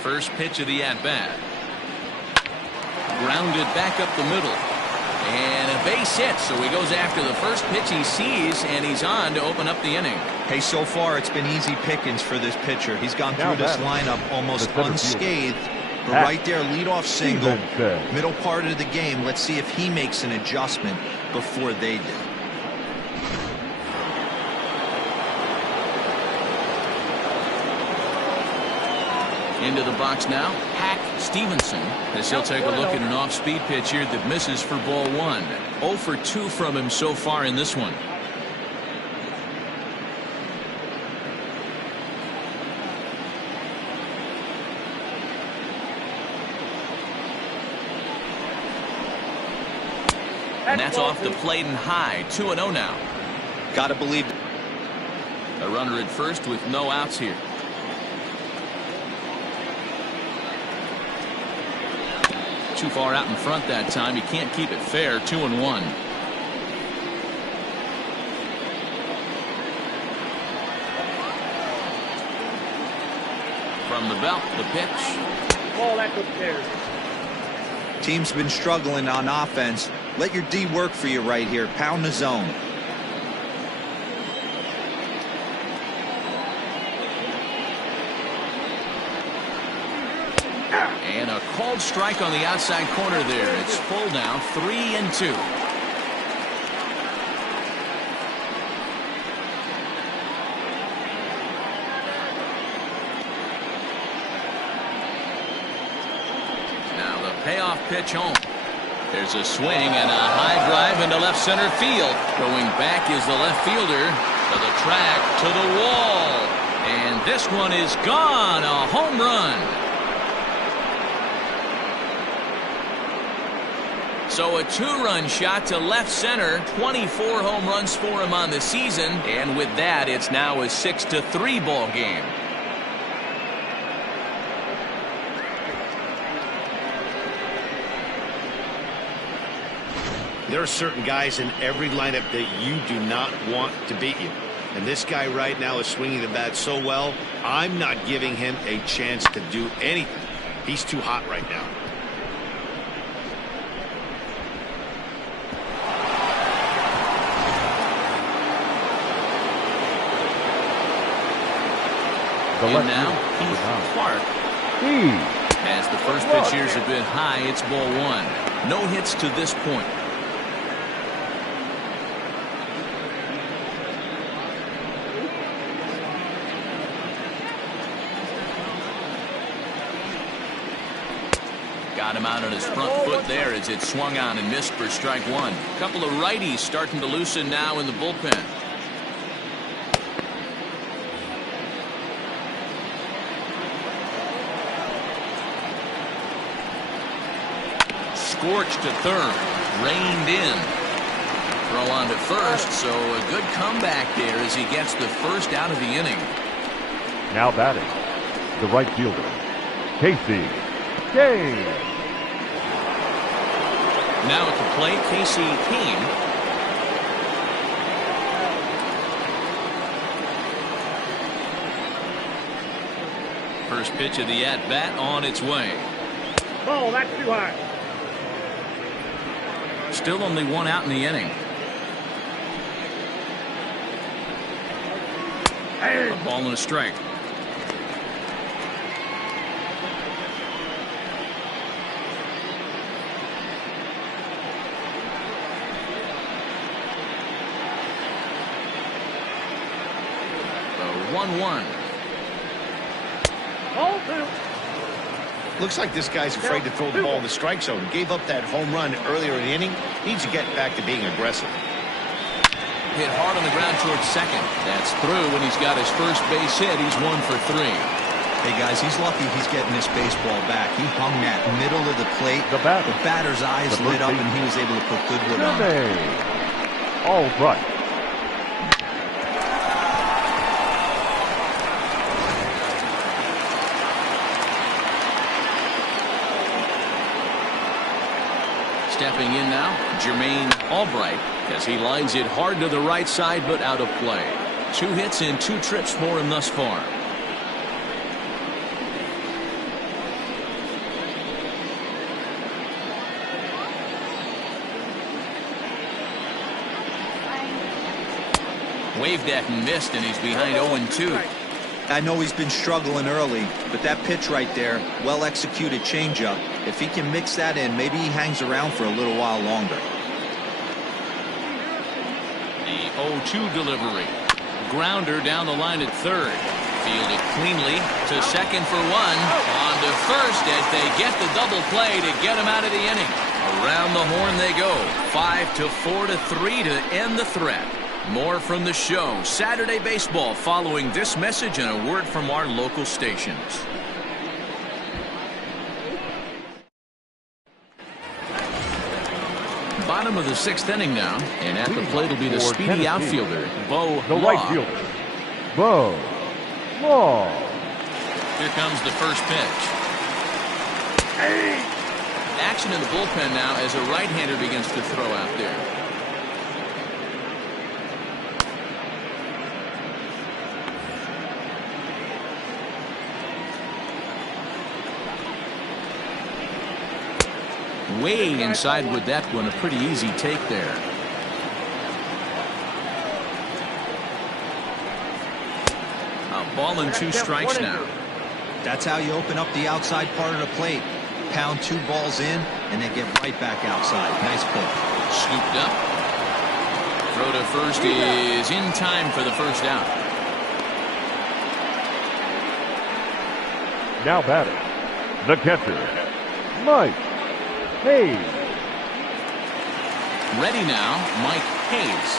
First pitch of the at-bat. Grounded back up the middle. And a base hit, so he goes after the first pitch he sees, and he's on to open up the inning. Hey, so far it's been easy pickings for this pitcher. He's gone through this lineup almost unscathed. But right there, leadoff single, middle part of the game. Let's see if he makes an adjustment before they do. Into the box now, Hack Stevenson, as he'll take a look at an off-speed pitch here that misses for ball 1. 0 for 2 from him so far in this one. And that's off the plate and high. 2-0 now. Gotta believe. A runner at first with no outs here. Too far out in front that time. You can't keep it fair. 2-1. From the belt, the pitch. Ball that goes there. Team's been struggling on offense. Let your D work for you right here. Pound the zone. And a called strike on the outside corner there. It's full now, 3-2. Now the payoff pitch home. There's a swing and a high drive into left center field. Going back is the left fielder to the track, to the wall. And this one is gone. A home run. So a 2-run shot to left center. 24 home runs for him on the season. And with that, it's now a 6-3 ball game. There are certain guys in every lineup that you do not want to beat you. And this guy right now is swinging the bat so well, I'm not giving him a chance to do anything. He's too hot right now. And now Keith Clark. As the first pitch here's a bit high, it's ball 1. No hits to this point. Got him out on his front foot there as it swung on and missed for strike 1. A couple of righties starting to loosen now in the bullpen. scorched to third. Reined in. Throw on to first, so a good comeback there as he gets the first out of the inning. Now batting, the right fielder, Casey Kane. Now at the plate, Casey Kane. First pitch of the at-bat on its way. Ball, that's too high. Still only one out in the inning. A ball and a strike. The 1-1. Ball two. Looks like this guy's afraid to throw the ball in the strike zone. Gave up that home run earlier in the inning. Needs to get back to being aggressive. Hit hard on the ground towards second. That's through when he's got his first base hit. He's 1 for 3. Hey, guys, he's lucky he's getting this baseball back. He hung that middle of the plate. The batter's eyes lit up, and he was able to put good wood on it. All right. Stepping in now, Jermaine Albright, as he lines it hard to the right side, but out of play. 2 hits and 2 trips for him thus far. Waved at and missed, and he's behind 0-2. I know he's been struggling early, but that pitch right there, well-executed changeup, if he can mix that in, maybe he hangs around for a little while longer. The 0-2 delivery. Grounder down the line at third. Fielded cleanly to second for 1. On to first as they get the double play to get him out of the inning. Around the horn they go. 5-4 to 3 to end the threat. More from the show. Saturday Baseball following this message and a word from our local stations. Bottom of the 6th inning now, and at the plate will be the speedy outfielder, Bo The Law. right fielder, Bo Law. Here comes the first pitch. Action in the bullpen now as a right-hander begins to throw out there. Way inside with that one, a pretty easy take there. A ball and 2 strikes now. That's how you open up the outside part of the plate. Pound 2 balls in, and then get right back outside. Nice pitch. Scooped up. Throw to first is in time for the first out. Now batting, the catcher, Mike Hayes. Ready now, Mike Hayes.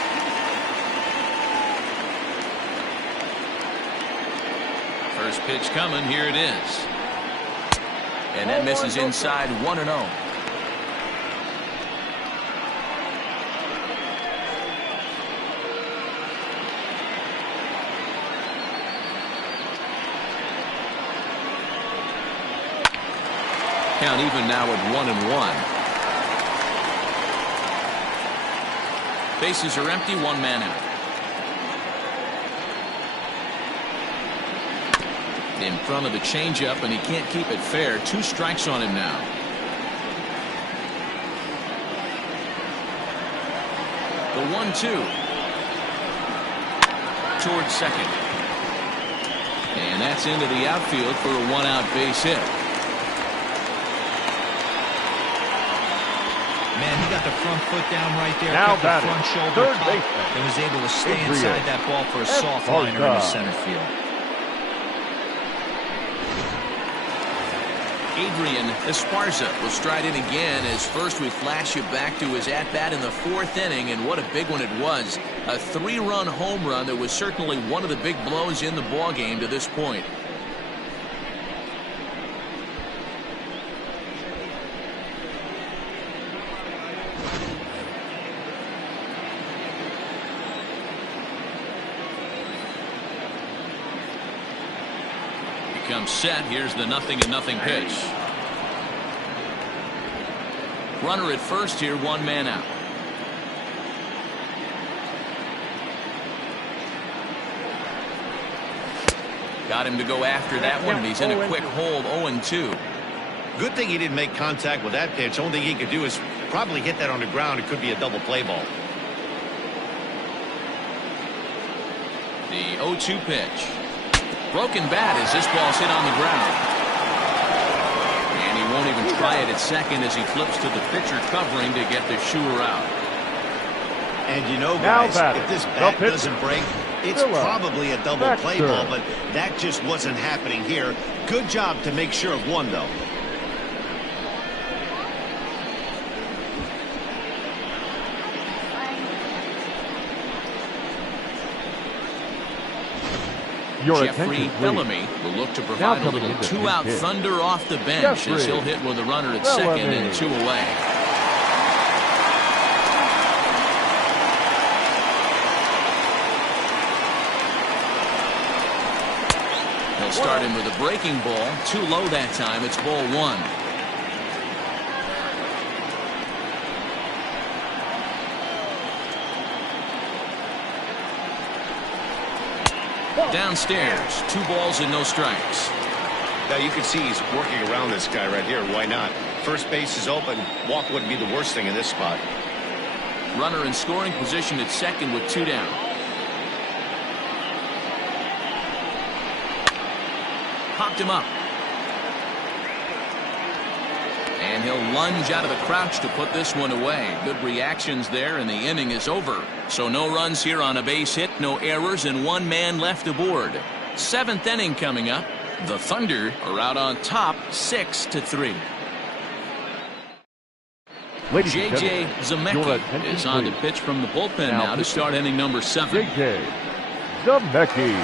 First pitch coming, here it is. And that misses inside 1-0. Count even now at 1-1. Bases are empty, 1 man out. In front of the changeup, and he can't keep it fair. 2 strikes on him now. The 1-2 towards second, and that's into the outfield for a 1-out base hit. Man, he got the front foot down right there. Now kept the front shoulder third up, baseman, and was able to stay Adrian inside that ball for a soft liner in the center field. Adrian Esparza will stride in again as first we flash you back to his at-bat in the 4th inning, and what a big one it was. A 3-run home run that was certainly one of the big blows in the ballgame to this point. comes set. Here's the 0-0 pitch. Runner at first here, 1 man out. Got him to go after that one, and he's in a quick hold, 0-2. Good thing he didn't make contact with that pitch. Only thing he could do is probably hit that on the ground. It could be a double play ball. The 0-2 pitch. Broken bat as this ball's hit on the ground. And he won't even try it at second as he flips to the pitcher covering to get the shooter out. And you know, guys, if this bat doesn't break, it's probably a double play ball, but that just wasn't happening here. Good job to make sure of one, though. Jeffrey Bellamy will look to provide a little 2-out thunder off the bench as he'll hit with a runner at second and 2 away. He'll start him with a breaking ball. Too low that time. It's ball 1. Downstairs, 2 balls and no strikes. Now you can see he's working around this guy right here. Why not? First base is open. Walk wouldn't be the worst thing in this spot. Runner in scoring position at second with 2 down. Popped him up. And he'll lunge out of the crouch to put this one away. Good reactions there, and the inning is over. So no runs here on a base hit, no errors, and 1 man left aboard. 7th inning coming up. The Thunder are out on top, 6-3. J.J. Zemecki is on to pitch from the bullpen now to start inning number 7. J.J. Zemecki.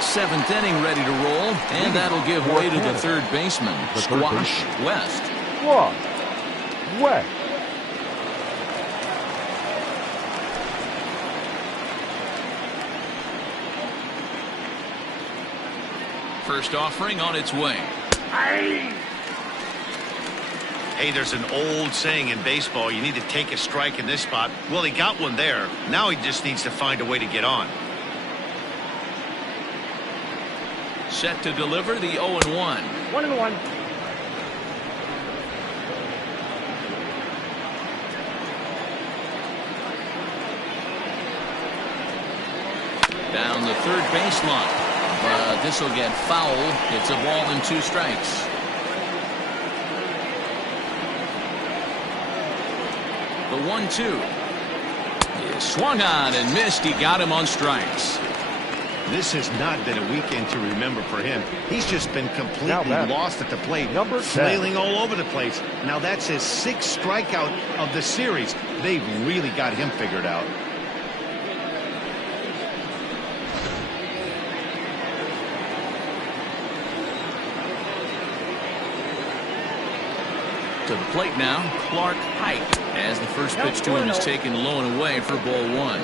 7th inning ready to roll, and that'll give way to the third baseman, Squash West. Squash West. First offering on its way. Hey, there's an old saying in baseball, you need to take a strike in this spot. Well, he got one there. Now he just needs to find a way to get on. Set to deliver the 0-1. 1-1. Down the third baseline. But this will get foul. It's a ball and 2 strikes. The 1-2 is swung on and missed. He got him on strikes. This has not been a weekend to remember for him. He's just been completely lost at the plate, flailing all over the place. Now that's his 6th strikeout of the series. They've really got him figured out. To the plate now, Clark Hike, as the first pitch to him is taken low and away for ball 1.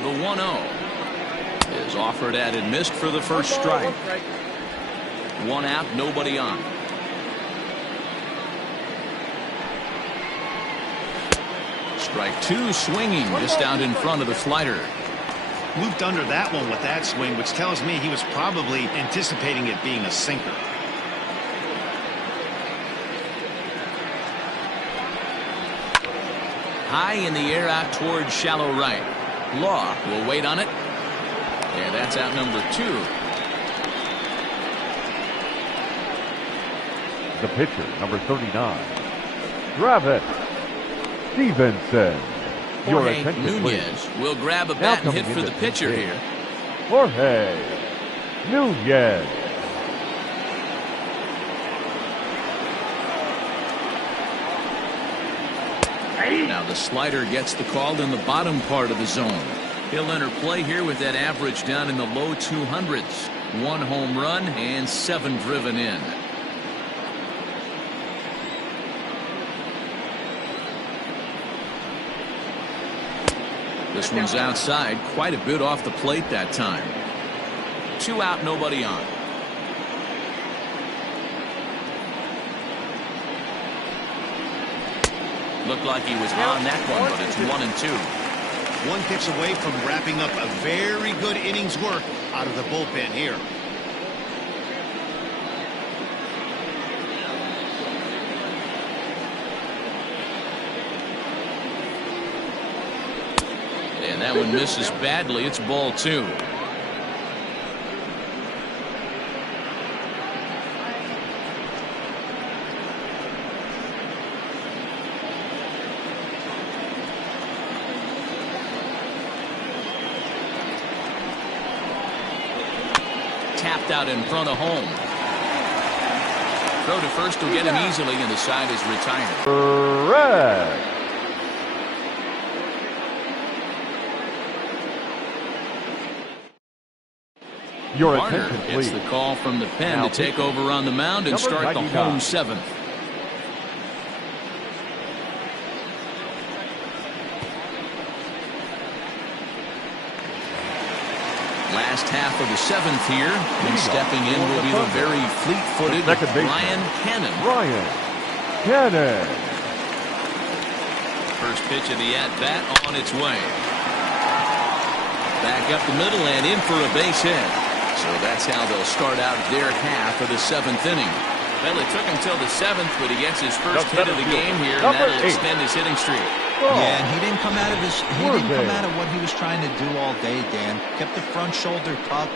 The 1-0 is offered at and missed for the first strike. 1 out, nobody on. Strike 2, swinging just out in front of the slider. Looped under that one with that swing, which tells me he was probably anticipating it being a sinker. High in the air out towards shallow right. Law will wait on it. Yeah, that's out number 2. The pitcher, number 39, Travis Stevenson. Jorge Nunez will grab a bat and hit for the pitcher here. Jorge Nunez. Now the slider gets the call in the bottom part of the zone. He'll enter play here with that average down in the low 200s. 1 home run and 7 driven in. This one's outside, quite a bit off the plate that time. 2 out, nobody on. Looked like he was on that one, but it's 1-2. 1 pitch away from wrapping up a very good innings work out of the bullpen here. And that one misses badly. It's ball 2. Tapped out in front of home. Throw to first will get him easily, and the side is retired. Correct. Your Varner attention, gets please. the call from the pen Now to take over on the mound and number start the 99. home 7th. Last half of the 7th here, and stepping in will be the very fleet-footed Ryan Cannon. Ryan Cannon. First pitch of the at-bat on its way. Back up the middle and in for a base hit. So that's how they'll start out their half of the 7th inning. Well, it took him till the 7th, but he gets his first hit of the game here, and that'll extend his hitting streak. Yeah, and he didn't come out of what he was trying to do all day, Dan. Kept the front shoulder tucked,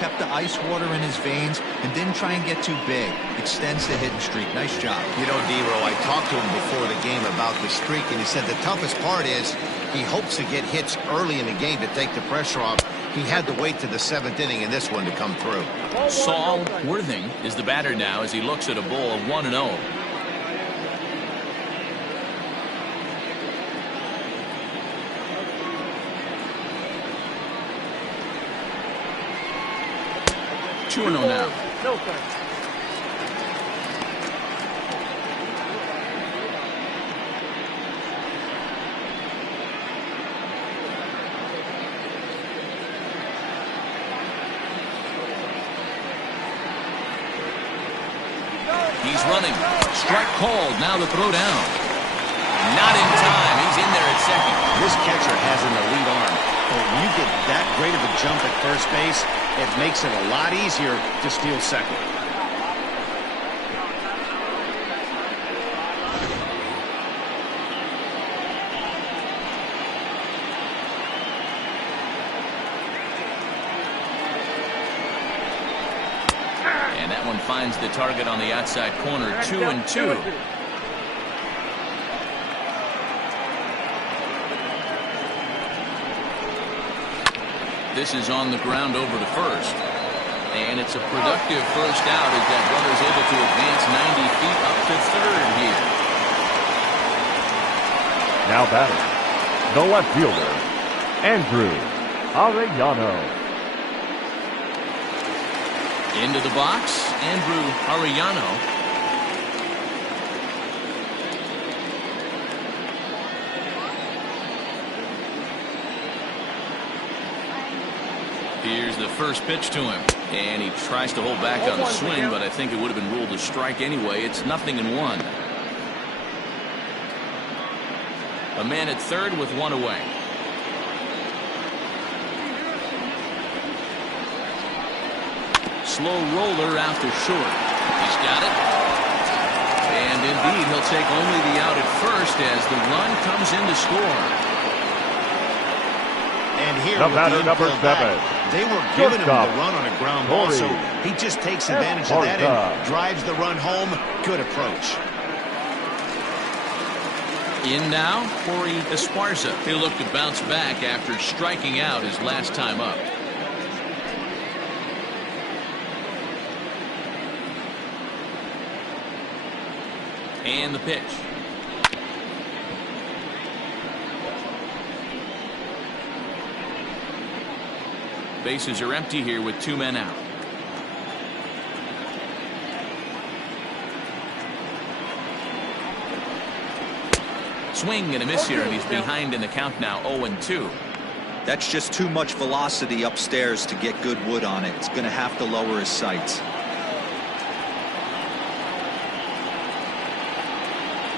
kept the ice water in his veins, and didn't try and get too big. Extends the hitting streak. Nice job. You know, D-Row, I talked to him before the game about the streak, and he said the toughest part is he hopes to get hits early in the game to take the pressure off. He had to wait to the 7th inning in this one to come through. Saul Worthing is the batter now as he looks at a ball of 1-0. Now. No, sir. He's running. Strike called. Now the throw down. Not in time. He's in there at second. This catcher has an elite arm. But when you get that great of a jump at first base, it makes it a lot easier to steal second. And that one finds the target on the outside corner. 2-2. This is on the ground over to first. And it's a productive first out as that runner's able to advance 90 feet up to third here. Now batting, the left fielder, Andrew Arellano. Into the box, Andrew Arellano. Here's the first pitch to him, and he tries to hold back on the swing, but I think it would have been ruled a strike anyway. It's 0-1. A man at third with one away. Slow roller out to short. He's got it. And indeed, he'll take only the out at first as the run comes in to score. And here the with batter, the number 7. They were giving him the run on a ground ball, so he just takes advantage of that and drives the run home. Good approach. In now, Corey Esparza. He'll look to bounce back after striking out his last time up. And the pitch. Bases are empty here with 2 men out. swing and a miss here, and he's behind in the count now, 0-2. That's just too much velocity upstairs to get good wood on it. It's going to have to lower his sights.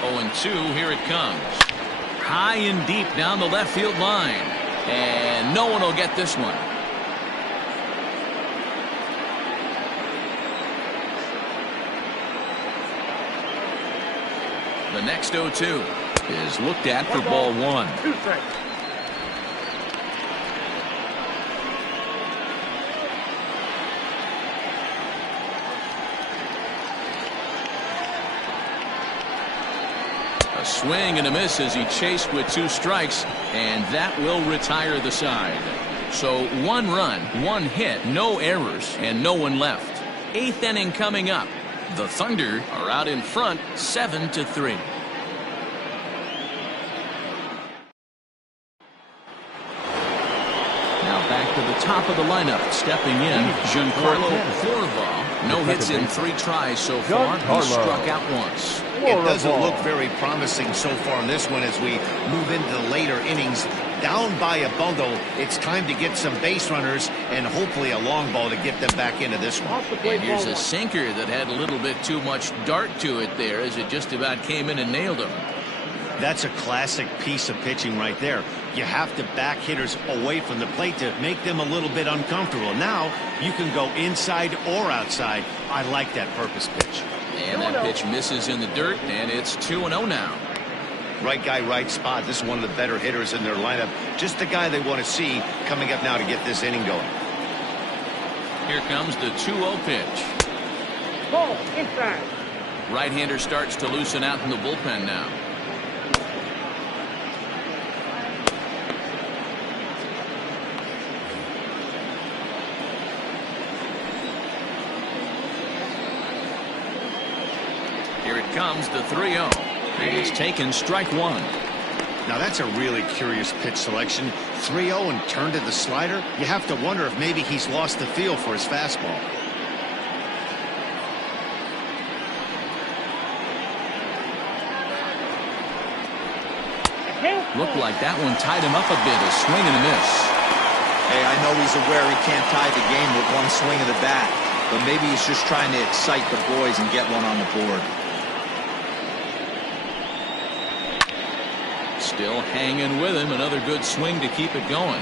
0-2, here it comes. High and deep down the left field line. And no one will get this one. The next 0-2 is looked at for ball 1. 2 strikes. A swing and a miss as he chased with 2 strikes, and that will retire the side. So 1 run, 1 hit, no errors, and no one left. 8th inning coming up. The Thunder are out in front, 7-3. Now back to the top of the lineup, stepping in, Giancarlo Corval. No hits in 3 tries so far. He struck out once. It doesn't look very promising so far in this one as we move into the later innings. Down by a bundle, it's time to get some base runners and hopefully a long ball to get them back into this one. And here's a sinker that had a little bit too much dart to it there as it just about came in and nailed him. That's a classic piece of pitching right there. You have to back hitters away from the plate to make them a little bit uncomfortable. Now you can go inside or outside. I like that purpose pitch. And that pitch misses in the dirt, and it's 2-0 now. Right guy, right spot. This is one of the better hitters in their lineup. Just the guy they want to see coming up now to get this inning going. Here comes the 2-0 pitch. Ball inside. Right-hander starts to loosen out in the bullpen now. Here it comes, the 3-0. And he's taken strike 1. Now that's a really curious pitch selection. 3-0 and turned to the slider. You have to wonder if maybe he's lost the feel for his fastball. Looked like that one tied him up a bit. A swing and a miss. Hey, I know he's aware he can't tie the game with 1 swing of the bat, but maybe he's just trying to excite the boys and get one on the board. Still hanging with him. Another good swing to keep it going.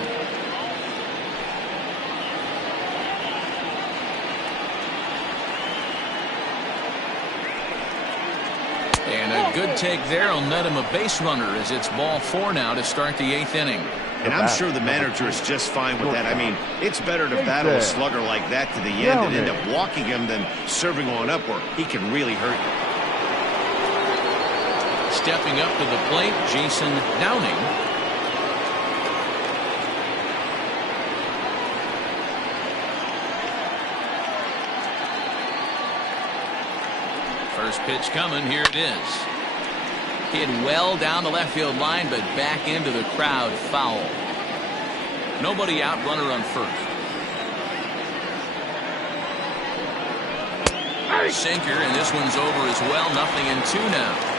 And a good take there will net him a base runner as it's ball 4 now to start the 8th inning. And I'm sure the manager is just fine with that. I mean, it's better to battle a slugger like that to the end and end up walking him than serving on up where he can really hurt you. Stepping up to the plate, Jason Downing. First pitch coming, here it is. Hit well down the left field line, but back into the crowd, foul. Nobody out, runner on first. Sinker, and this one's over as well. 0-2 now.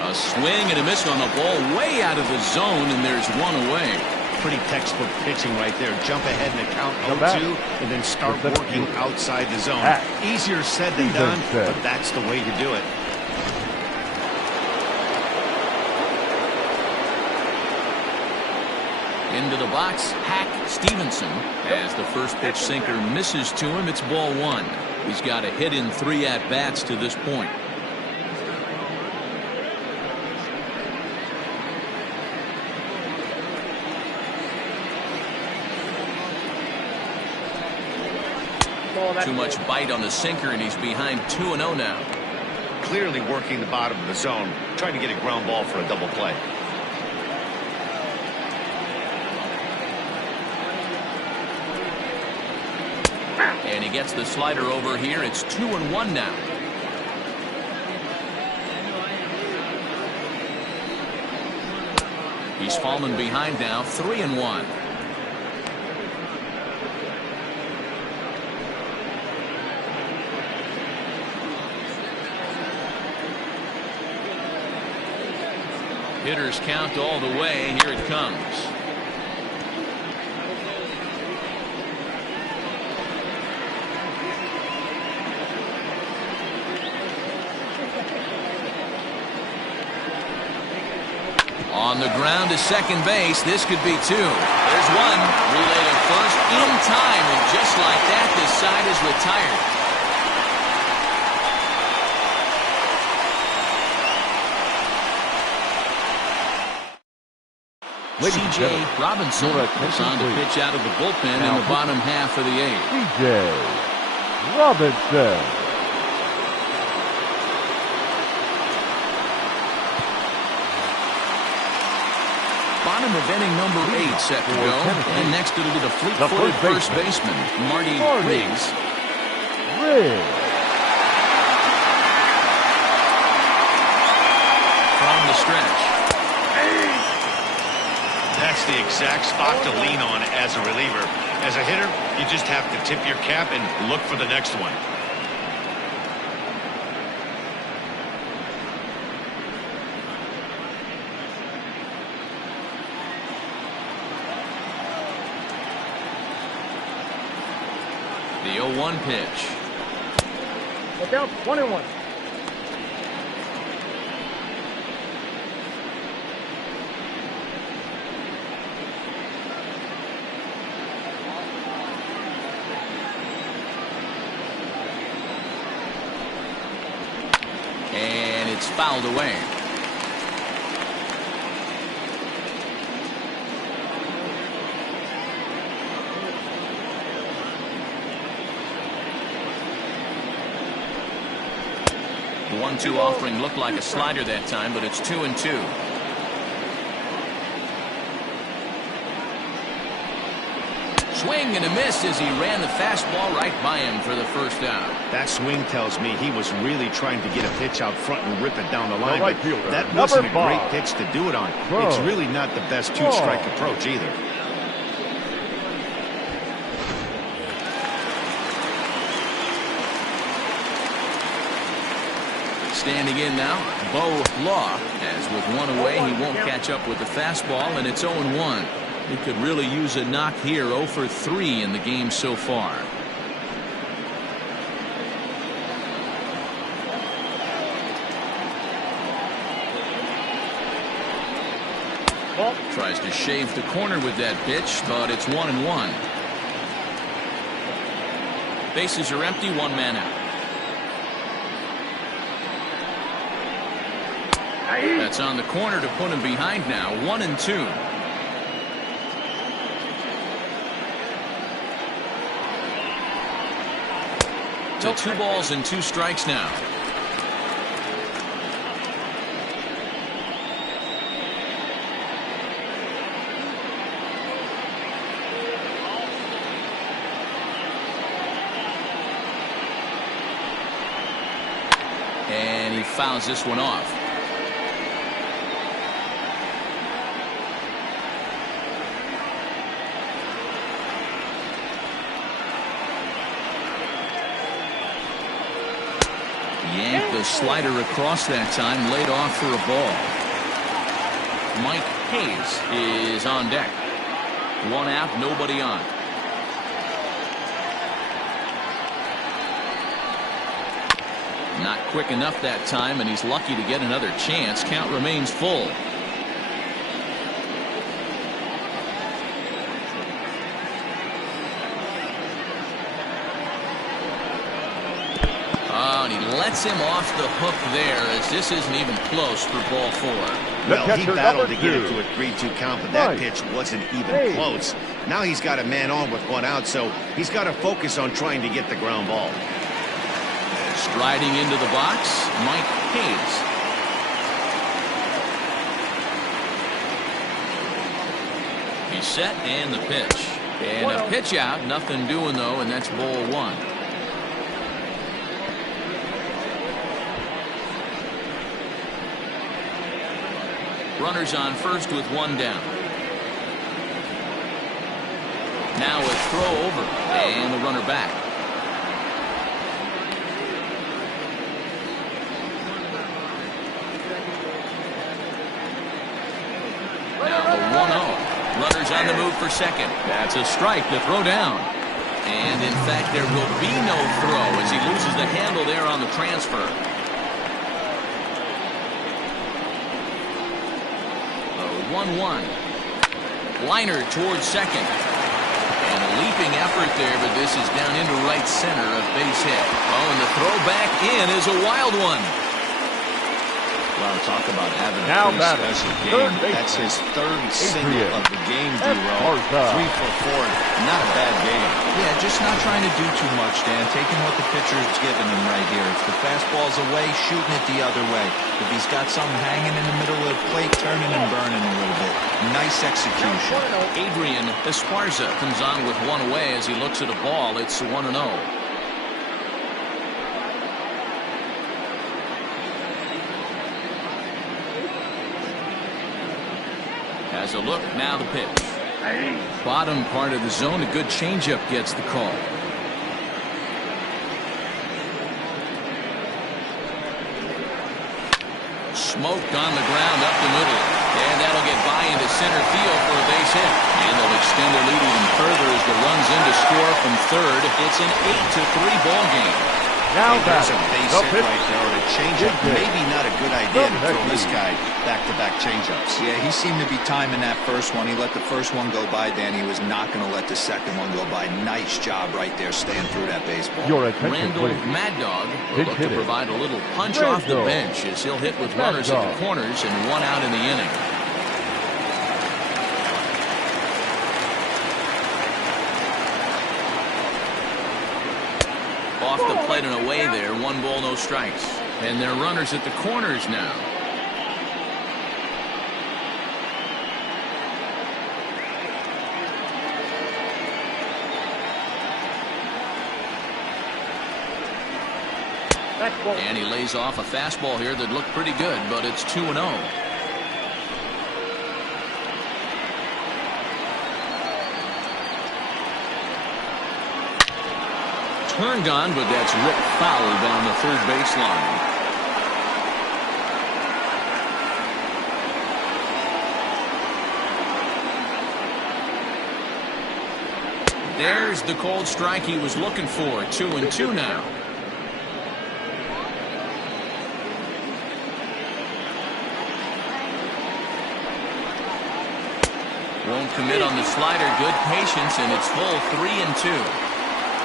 A swing and a miss on the ball way out of the zone, and there's 1 away. Pretty textbook pitching right there. Jump ahead in the count 0-2 and then start working outside the zone. Easier said than done, but that's the way to do it. Into the box, Hack Stevenson. As the first pitch sinker misses to him, it's ball 1. He's got a hit in 3 at-bats to this point. Too much bite on the sinker, and he's behind 2-0 now. Clearly working the bottom of the zone, trying to get a ground ball for a double play. And he gets the slider over here. It's 2-1 now. He's fallen behind now, 3-1. hitter's count all the way. Here it comes. On the ground to second base. This could be two. There's one. Relay to first in time, and just like that, this side is retired. C.J. Robinson is on to pitch out of the bullpen in the bottom half of the eighth. C.J. Robinson. Bottom of inning number 8 set to go. And next it'll be the fleet-footed first baseman, Marty Riggs. From the stretch. That's the exact spot to lean on as a reliever. As a hitter, you just have to tip your cap and look for the next one. The 0-1 pitch. Look out, 1-1. And it's fouled away. The 1-2 offering looked like a slider that time, but it's 2-2. Swing and a miss as he ran the fastball right by him for the first out. That swing tells me he was really trying to get a pitch out front and rip it down the line. Right But fielder, that wasn't a number great 5. pitch to do it on. Whoa. It's really not the best two-strike approach either. Standing in now, Bo Law, as with one away, he won't catch up with the fastball, and it's 0-1. He could really use a knock here. 0 for 3 in the game so far. Tries to shave the corner with that pitch, but it's 1-1. Bases are empty, one man out. That's on the corner to put him behind now. 1-2. To 2 balls and 2 strikes now. And he fouls this one off. Yanked the slider across that time, laid off for a ball. Mike Hayes is on deck. 1 out, nobody on. Not quick enough that time, and he's lucky to get another chance. Count remains full. And he lets him off the hook there, as this isn't even close for ball 4. Well, he battled to get it to a 3-2 count, but that pitch wasn't even close. Now he's got a man on with 1 out, so he's got to focus on trying to get the ground ball. Striding into the box, Mike Hayes. He's set, and the pitch. And a pitch out, nothing doing though, and that's ball 1. Runners on first with 1 down. Now a throw over, and the runner back. Runners on the move for second. That's a strike to throw down. And in fact, there will be no throw as he loses the handle there on the transfer. The 1-1. Liner towards second. And a leaping effort there, but this is down into right center, a base hit. Oh, and the throw back in is a wild one. Well, talk about having a pretty special game. That's his third single of the game, D-Roll. 3 for 4. Not a bad game. Yeah, just not trying to do too much, Dan. Taking what the pitcher's giving him right here. If the fastball's away, shooting it the other way. If he's got something hanging in the middle of the plate, turning and burning a little bit. Nice execution. Adrian Esparza comes on with one away as he looks at a ball. It's 1-0. Has a look, now the pitch. Bottom part of the zone, a good changeup gets the call. Smoked on the ground up the middle. And that'll get by into center field for a base hit. And they'll extend their lead even further as the run's in to score from third. It's an 8-3 ball game. Now there's a base hit right there, or a changeup. Maybe not a good idea to throw this guy back-to-back changeups. Yeah, he seemed to be timing that first one. He let the first one go by, Dan. He was not going to let the second one go by. Nice job right there, staying through that baseball. Randall Mad Dog will look to provide a little punch off the bench as he'll hit with runners at the corners and one out in the inning. Off the plate and away there. 1 ball, no strikes. And they're runners at the corners now. And he lays off a fastball here that looked pretty good, but it's 2-0. Turned on, but that's ripped foul down the third baseline. There's the cold strike he was looking for. 2-2 now. Won't commit on the slider. Good patience, and it's full 3-2.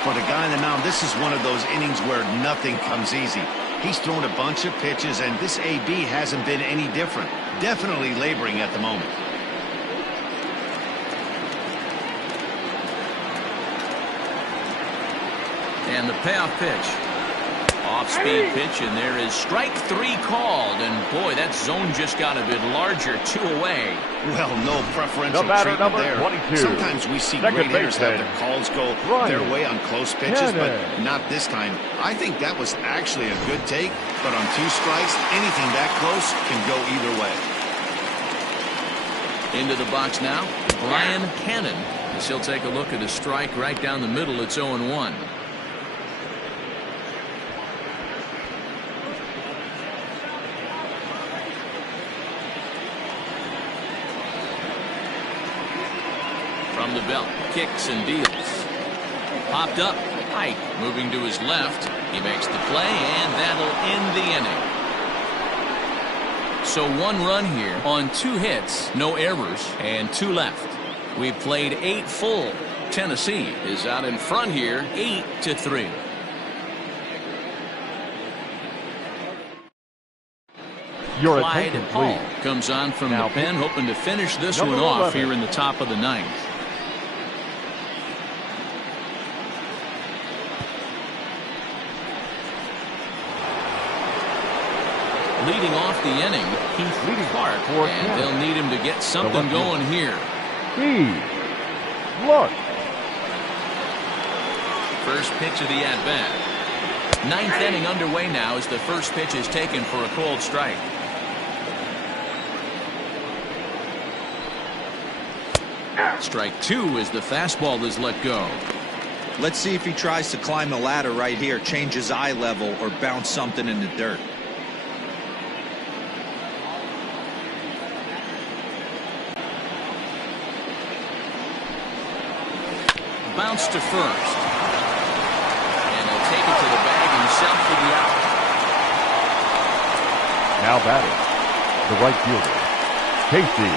For the guy on the mound, this is one of those innings where nothing comes easy. He's thrown a bunch of pitches, and this AB hasn't been any different. Definitely laboring at the moment. And the payoff pitch. Off-speed pitch, and there is strike 3 called. And boy, that zone just got a bit larger. 2 away. Well, no preferential treatment there. 22. Sometimes we see great hitters have their calls go their way on close pitches, but not this time. I think that was actually a good take, but on 2 strikes, anything that close can go either way. Into the box now, Brian Cannon. As he'll take a look at a strike right down the middle. It's 0-1. From the belt, kicks and deals. Popped up, Pike moving to his left. He makes the play, and that'll end the inning. So 1 run here on 2 hits, no errors, and 2 left. We've played 8 full. Tennessee is out in front here, 8-3. Your Clyde attention, Hall please. comes on from Now, the pen, hoping to finish this number one off 11. here in the top of the 9th. Leading off the inning, Keith Clark, and they'll need him to get something going here. Look. First pitch of the at-bat. 9th inning underway now as the first pitch is taken for a cold strike. Strike 2 as the fastball is let go. Let's see if he tries to climb the ladder right here, change his eye level, or bounce something in the dirt. bounce to first. And he'll take it to the bag himself for the out. Now batting, the right fielder, Casey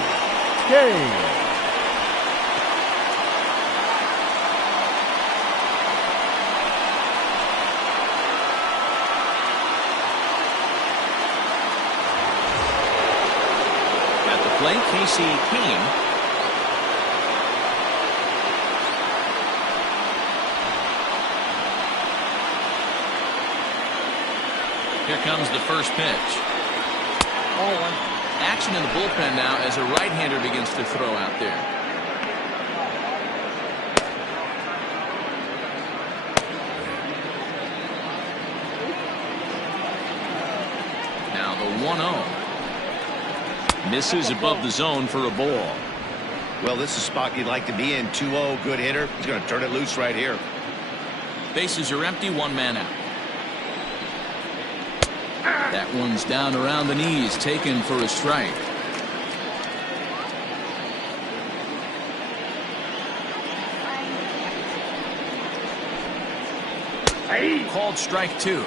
Kane. At the plate, Casey Kane. Here comes the first pitch. Action in the bullpen now as a right-hander begins to throw out there. Now the 1-0. Misses above the zone for a ball. Well, this is a spot you'd like to be in. 2-0, good hitter. He's going to turn it loose right here. Bases are empty, one man out. That one's down around the knees, taken for a strike. Called strike 2.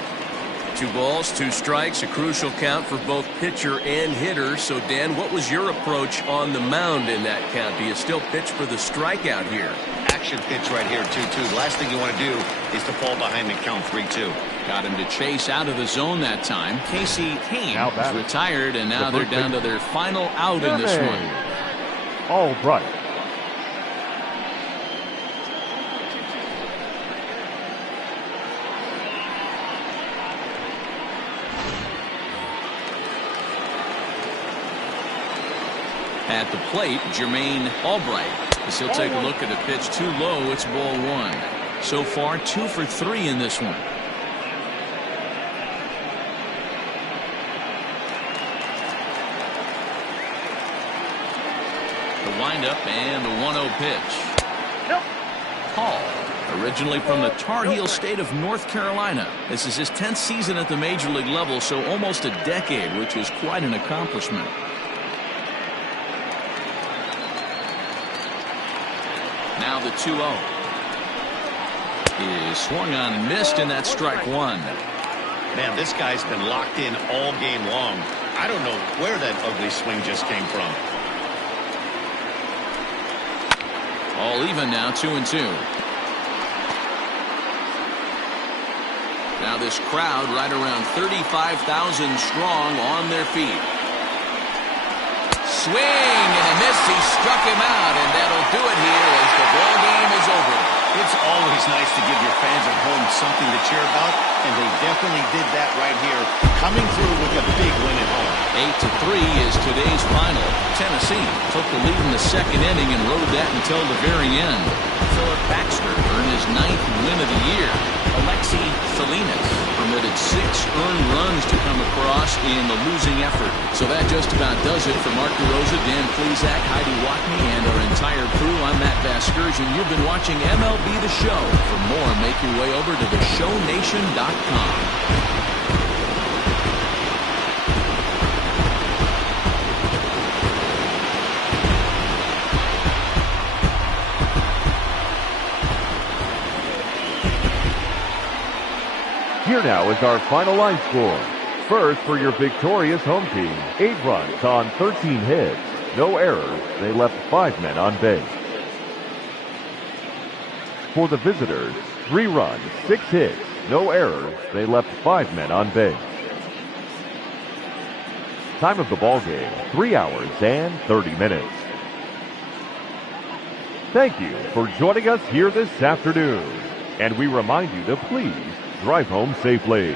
2 balls, 2 strikes, a crucial count for both pitcher and hitter. So, Dan, what was your approach on the mound in that count? Do you still pitch for the strikeout here? Action pitch right here, 2-2. The last thing you want to do is to fall behind the count 3-2. Got him to chase out of the zone that time. Casey Kane is retired, and now they're down to their final out in this one. All right. At the plate, Jermaine Albright. As he'll take a look at a pitch too low, it's ball 1. So far, 2 for 3 in this one. The windup and the 1-0 pitch. Paul, originally from the Tar Heel state of North Carolina. This is his 10th season at the major league level, so almost a decade, which is quite an accomplishment. Now the 2-0 is swung on and missed, and that's strike 1. Man, this guy's been locked in all game long. I don't know where that ugly swing just came from. All even now, 2-2. Now this crowd right around 35,000 strong on their feet. Swing and a miss. He struck him out, and that'll do it here as the ball game is over. It's always nice to give your fans at home something to cheer about, and they definitely did that right here, coming through with a big win at home. 8-3 is today's final. Tennessee took the lead in the second inning and rode that until the very end. Philip Baxter earned his 9th win of the year. Alexi Salinas permitted 6 earned runs to come across in the losing effort. So that just about does it for Mark DeRosa, Dan Plesac, Heidi Watney, and our entire crew. I'm Matt Vasgersian. You've been watching MLB The Show. For more, make your way over to theshownation.com. Here now is our final line score. First, for your victorious home team, 8 runs on 13 hits. No errors. They left 5 men on base. For the visitors, 3 runs, 6 hits. No errors. They left 5 men on base. Time of the ball game, 3 hours and 30 minutes. Thank you for joining us here this afternoon. And we remind you to please drive home safely.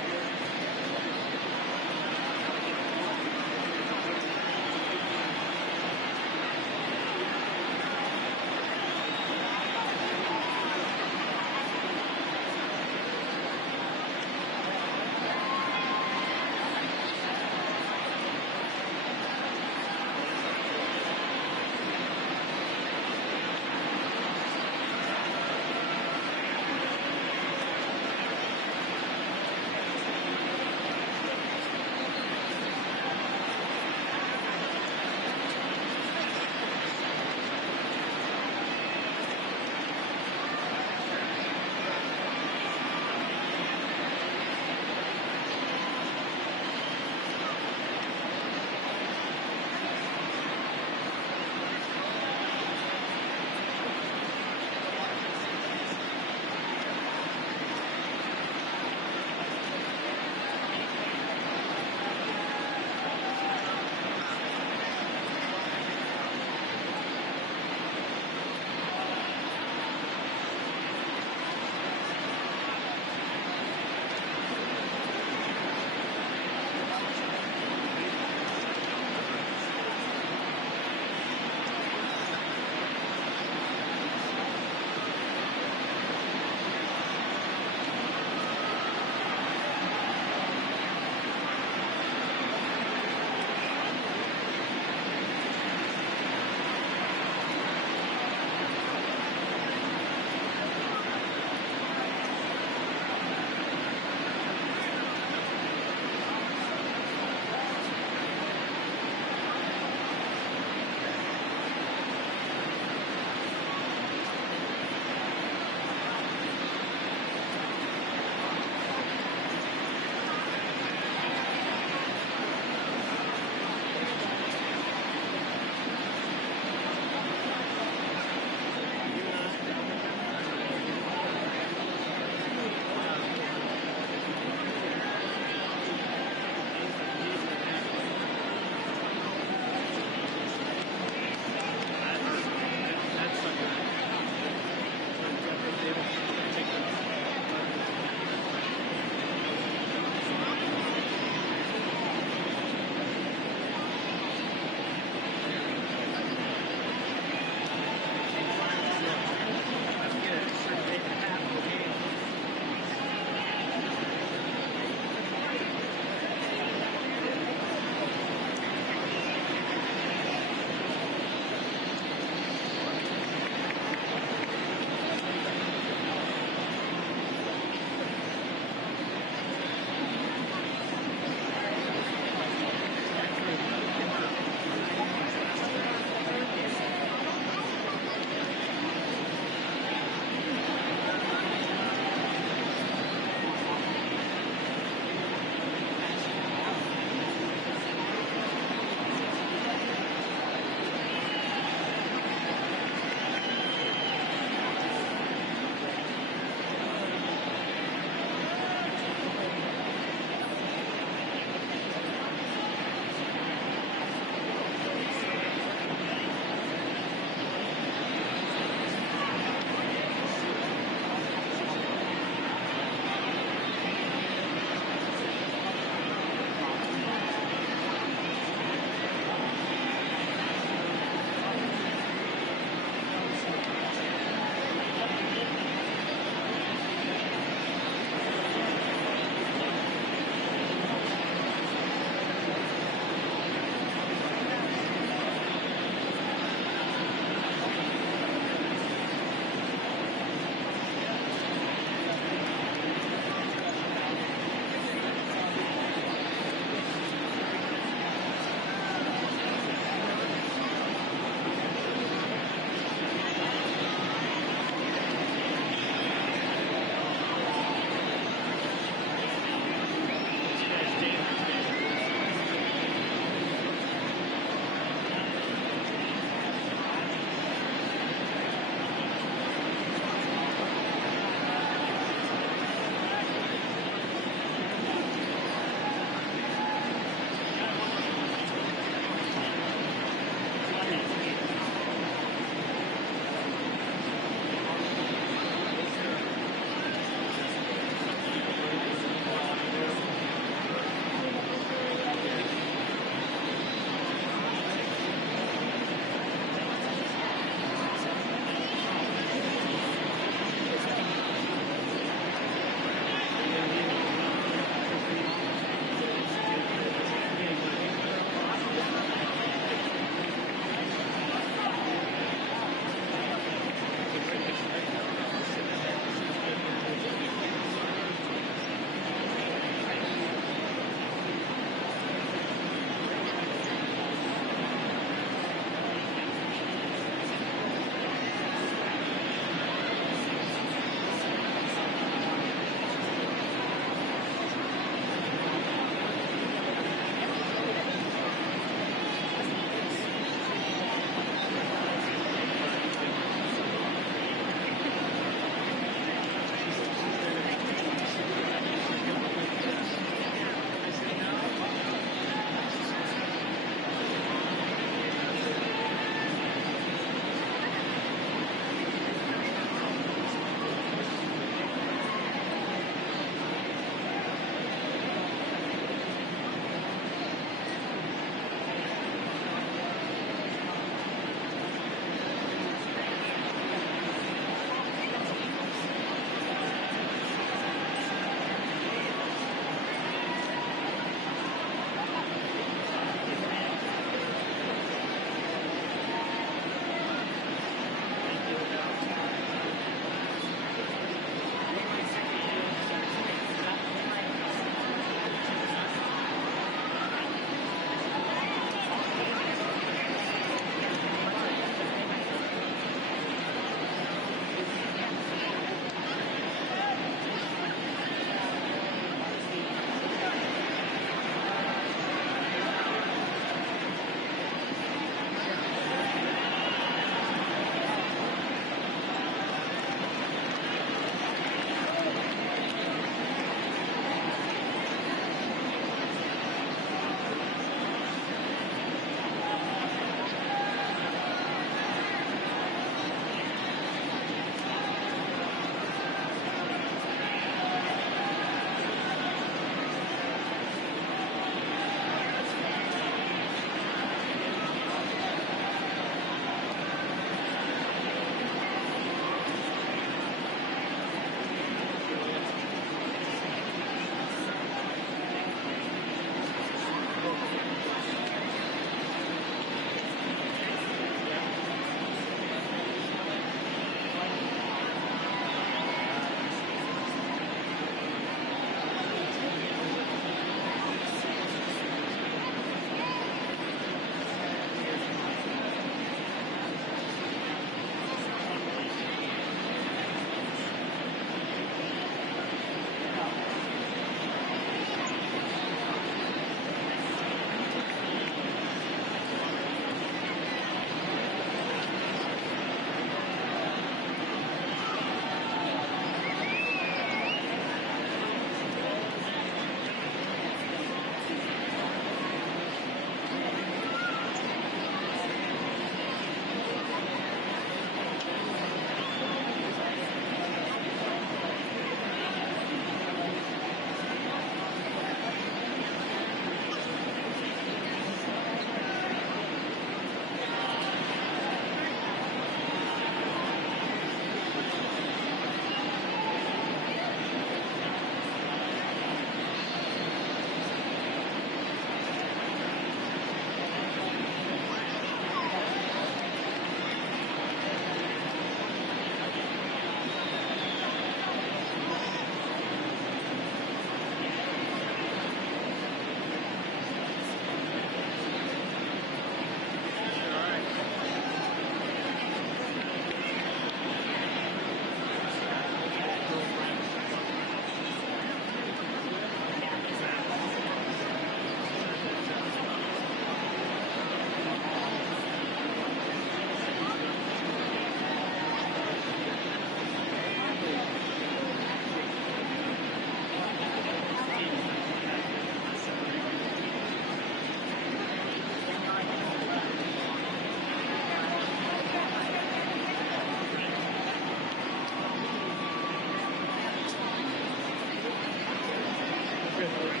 good.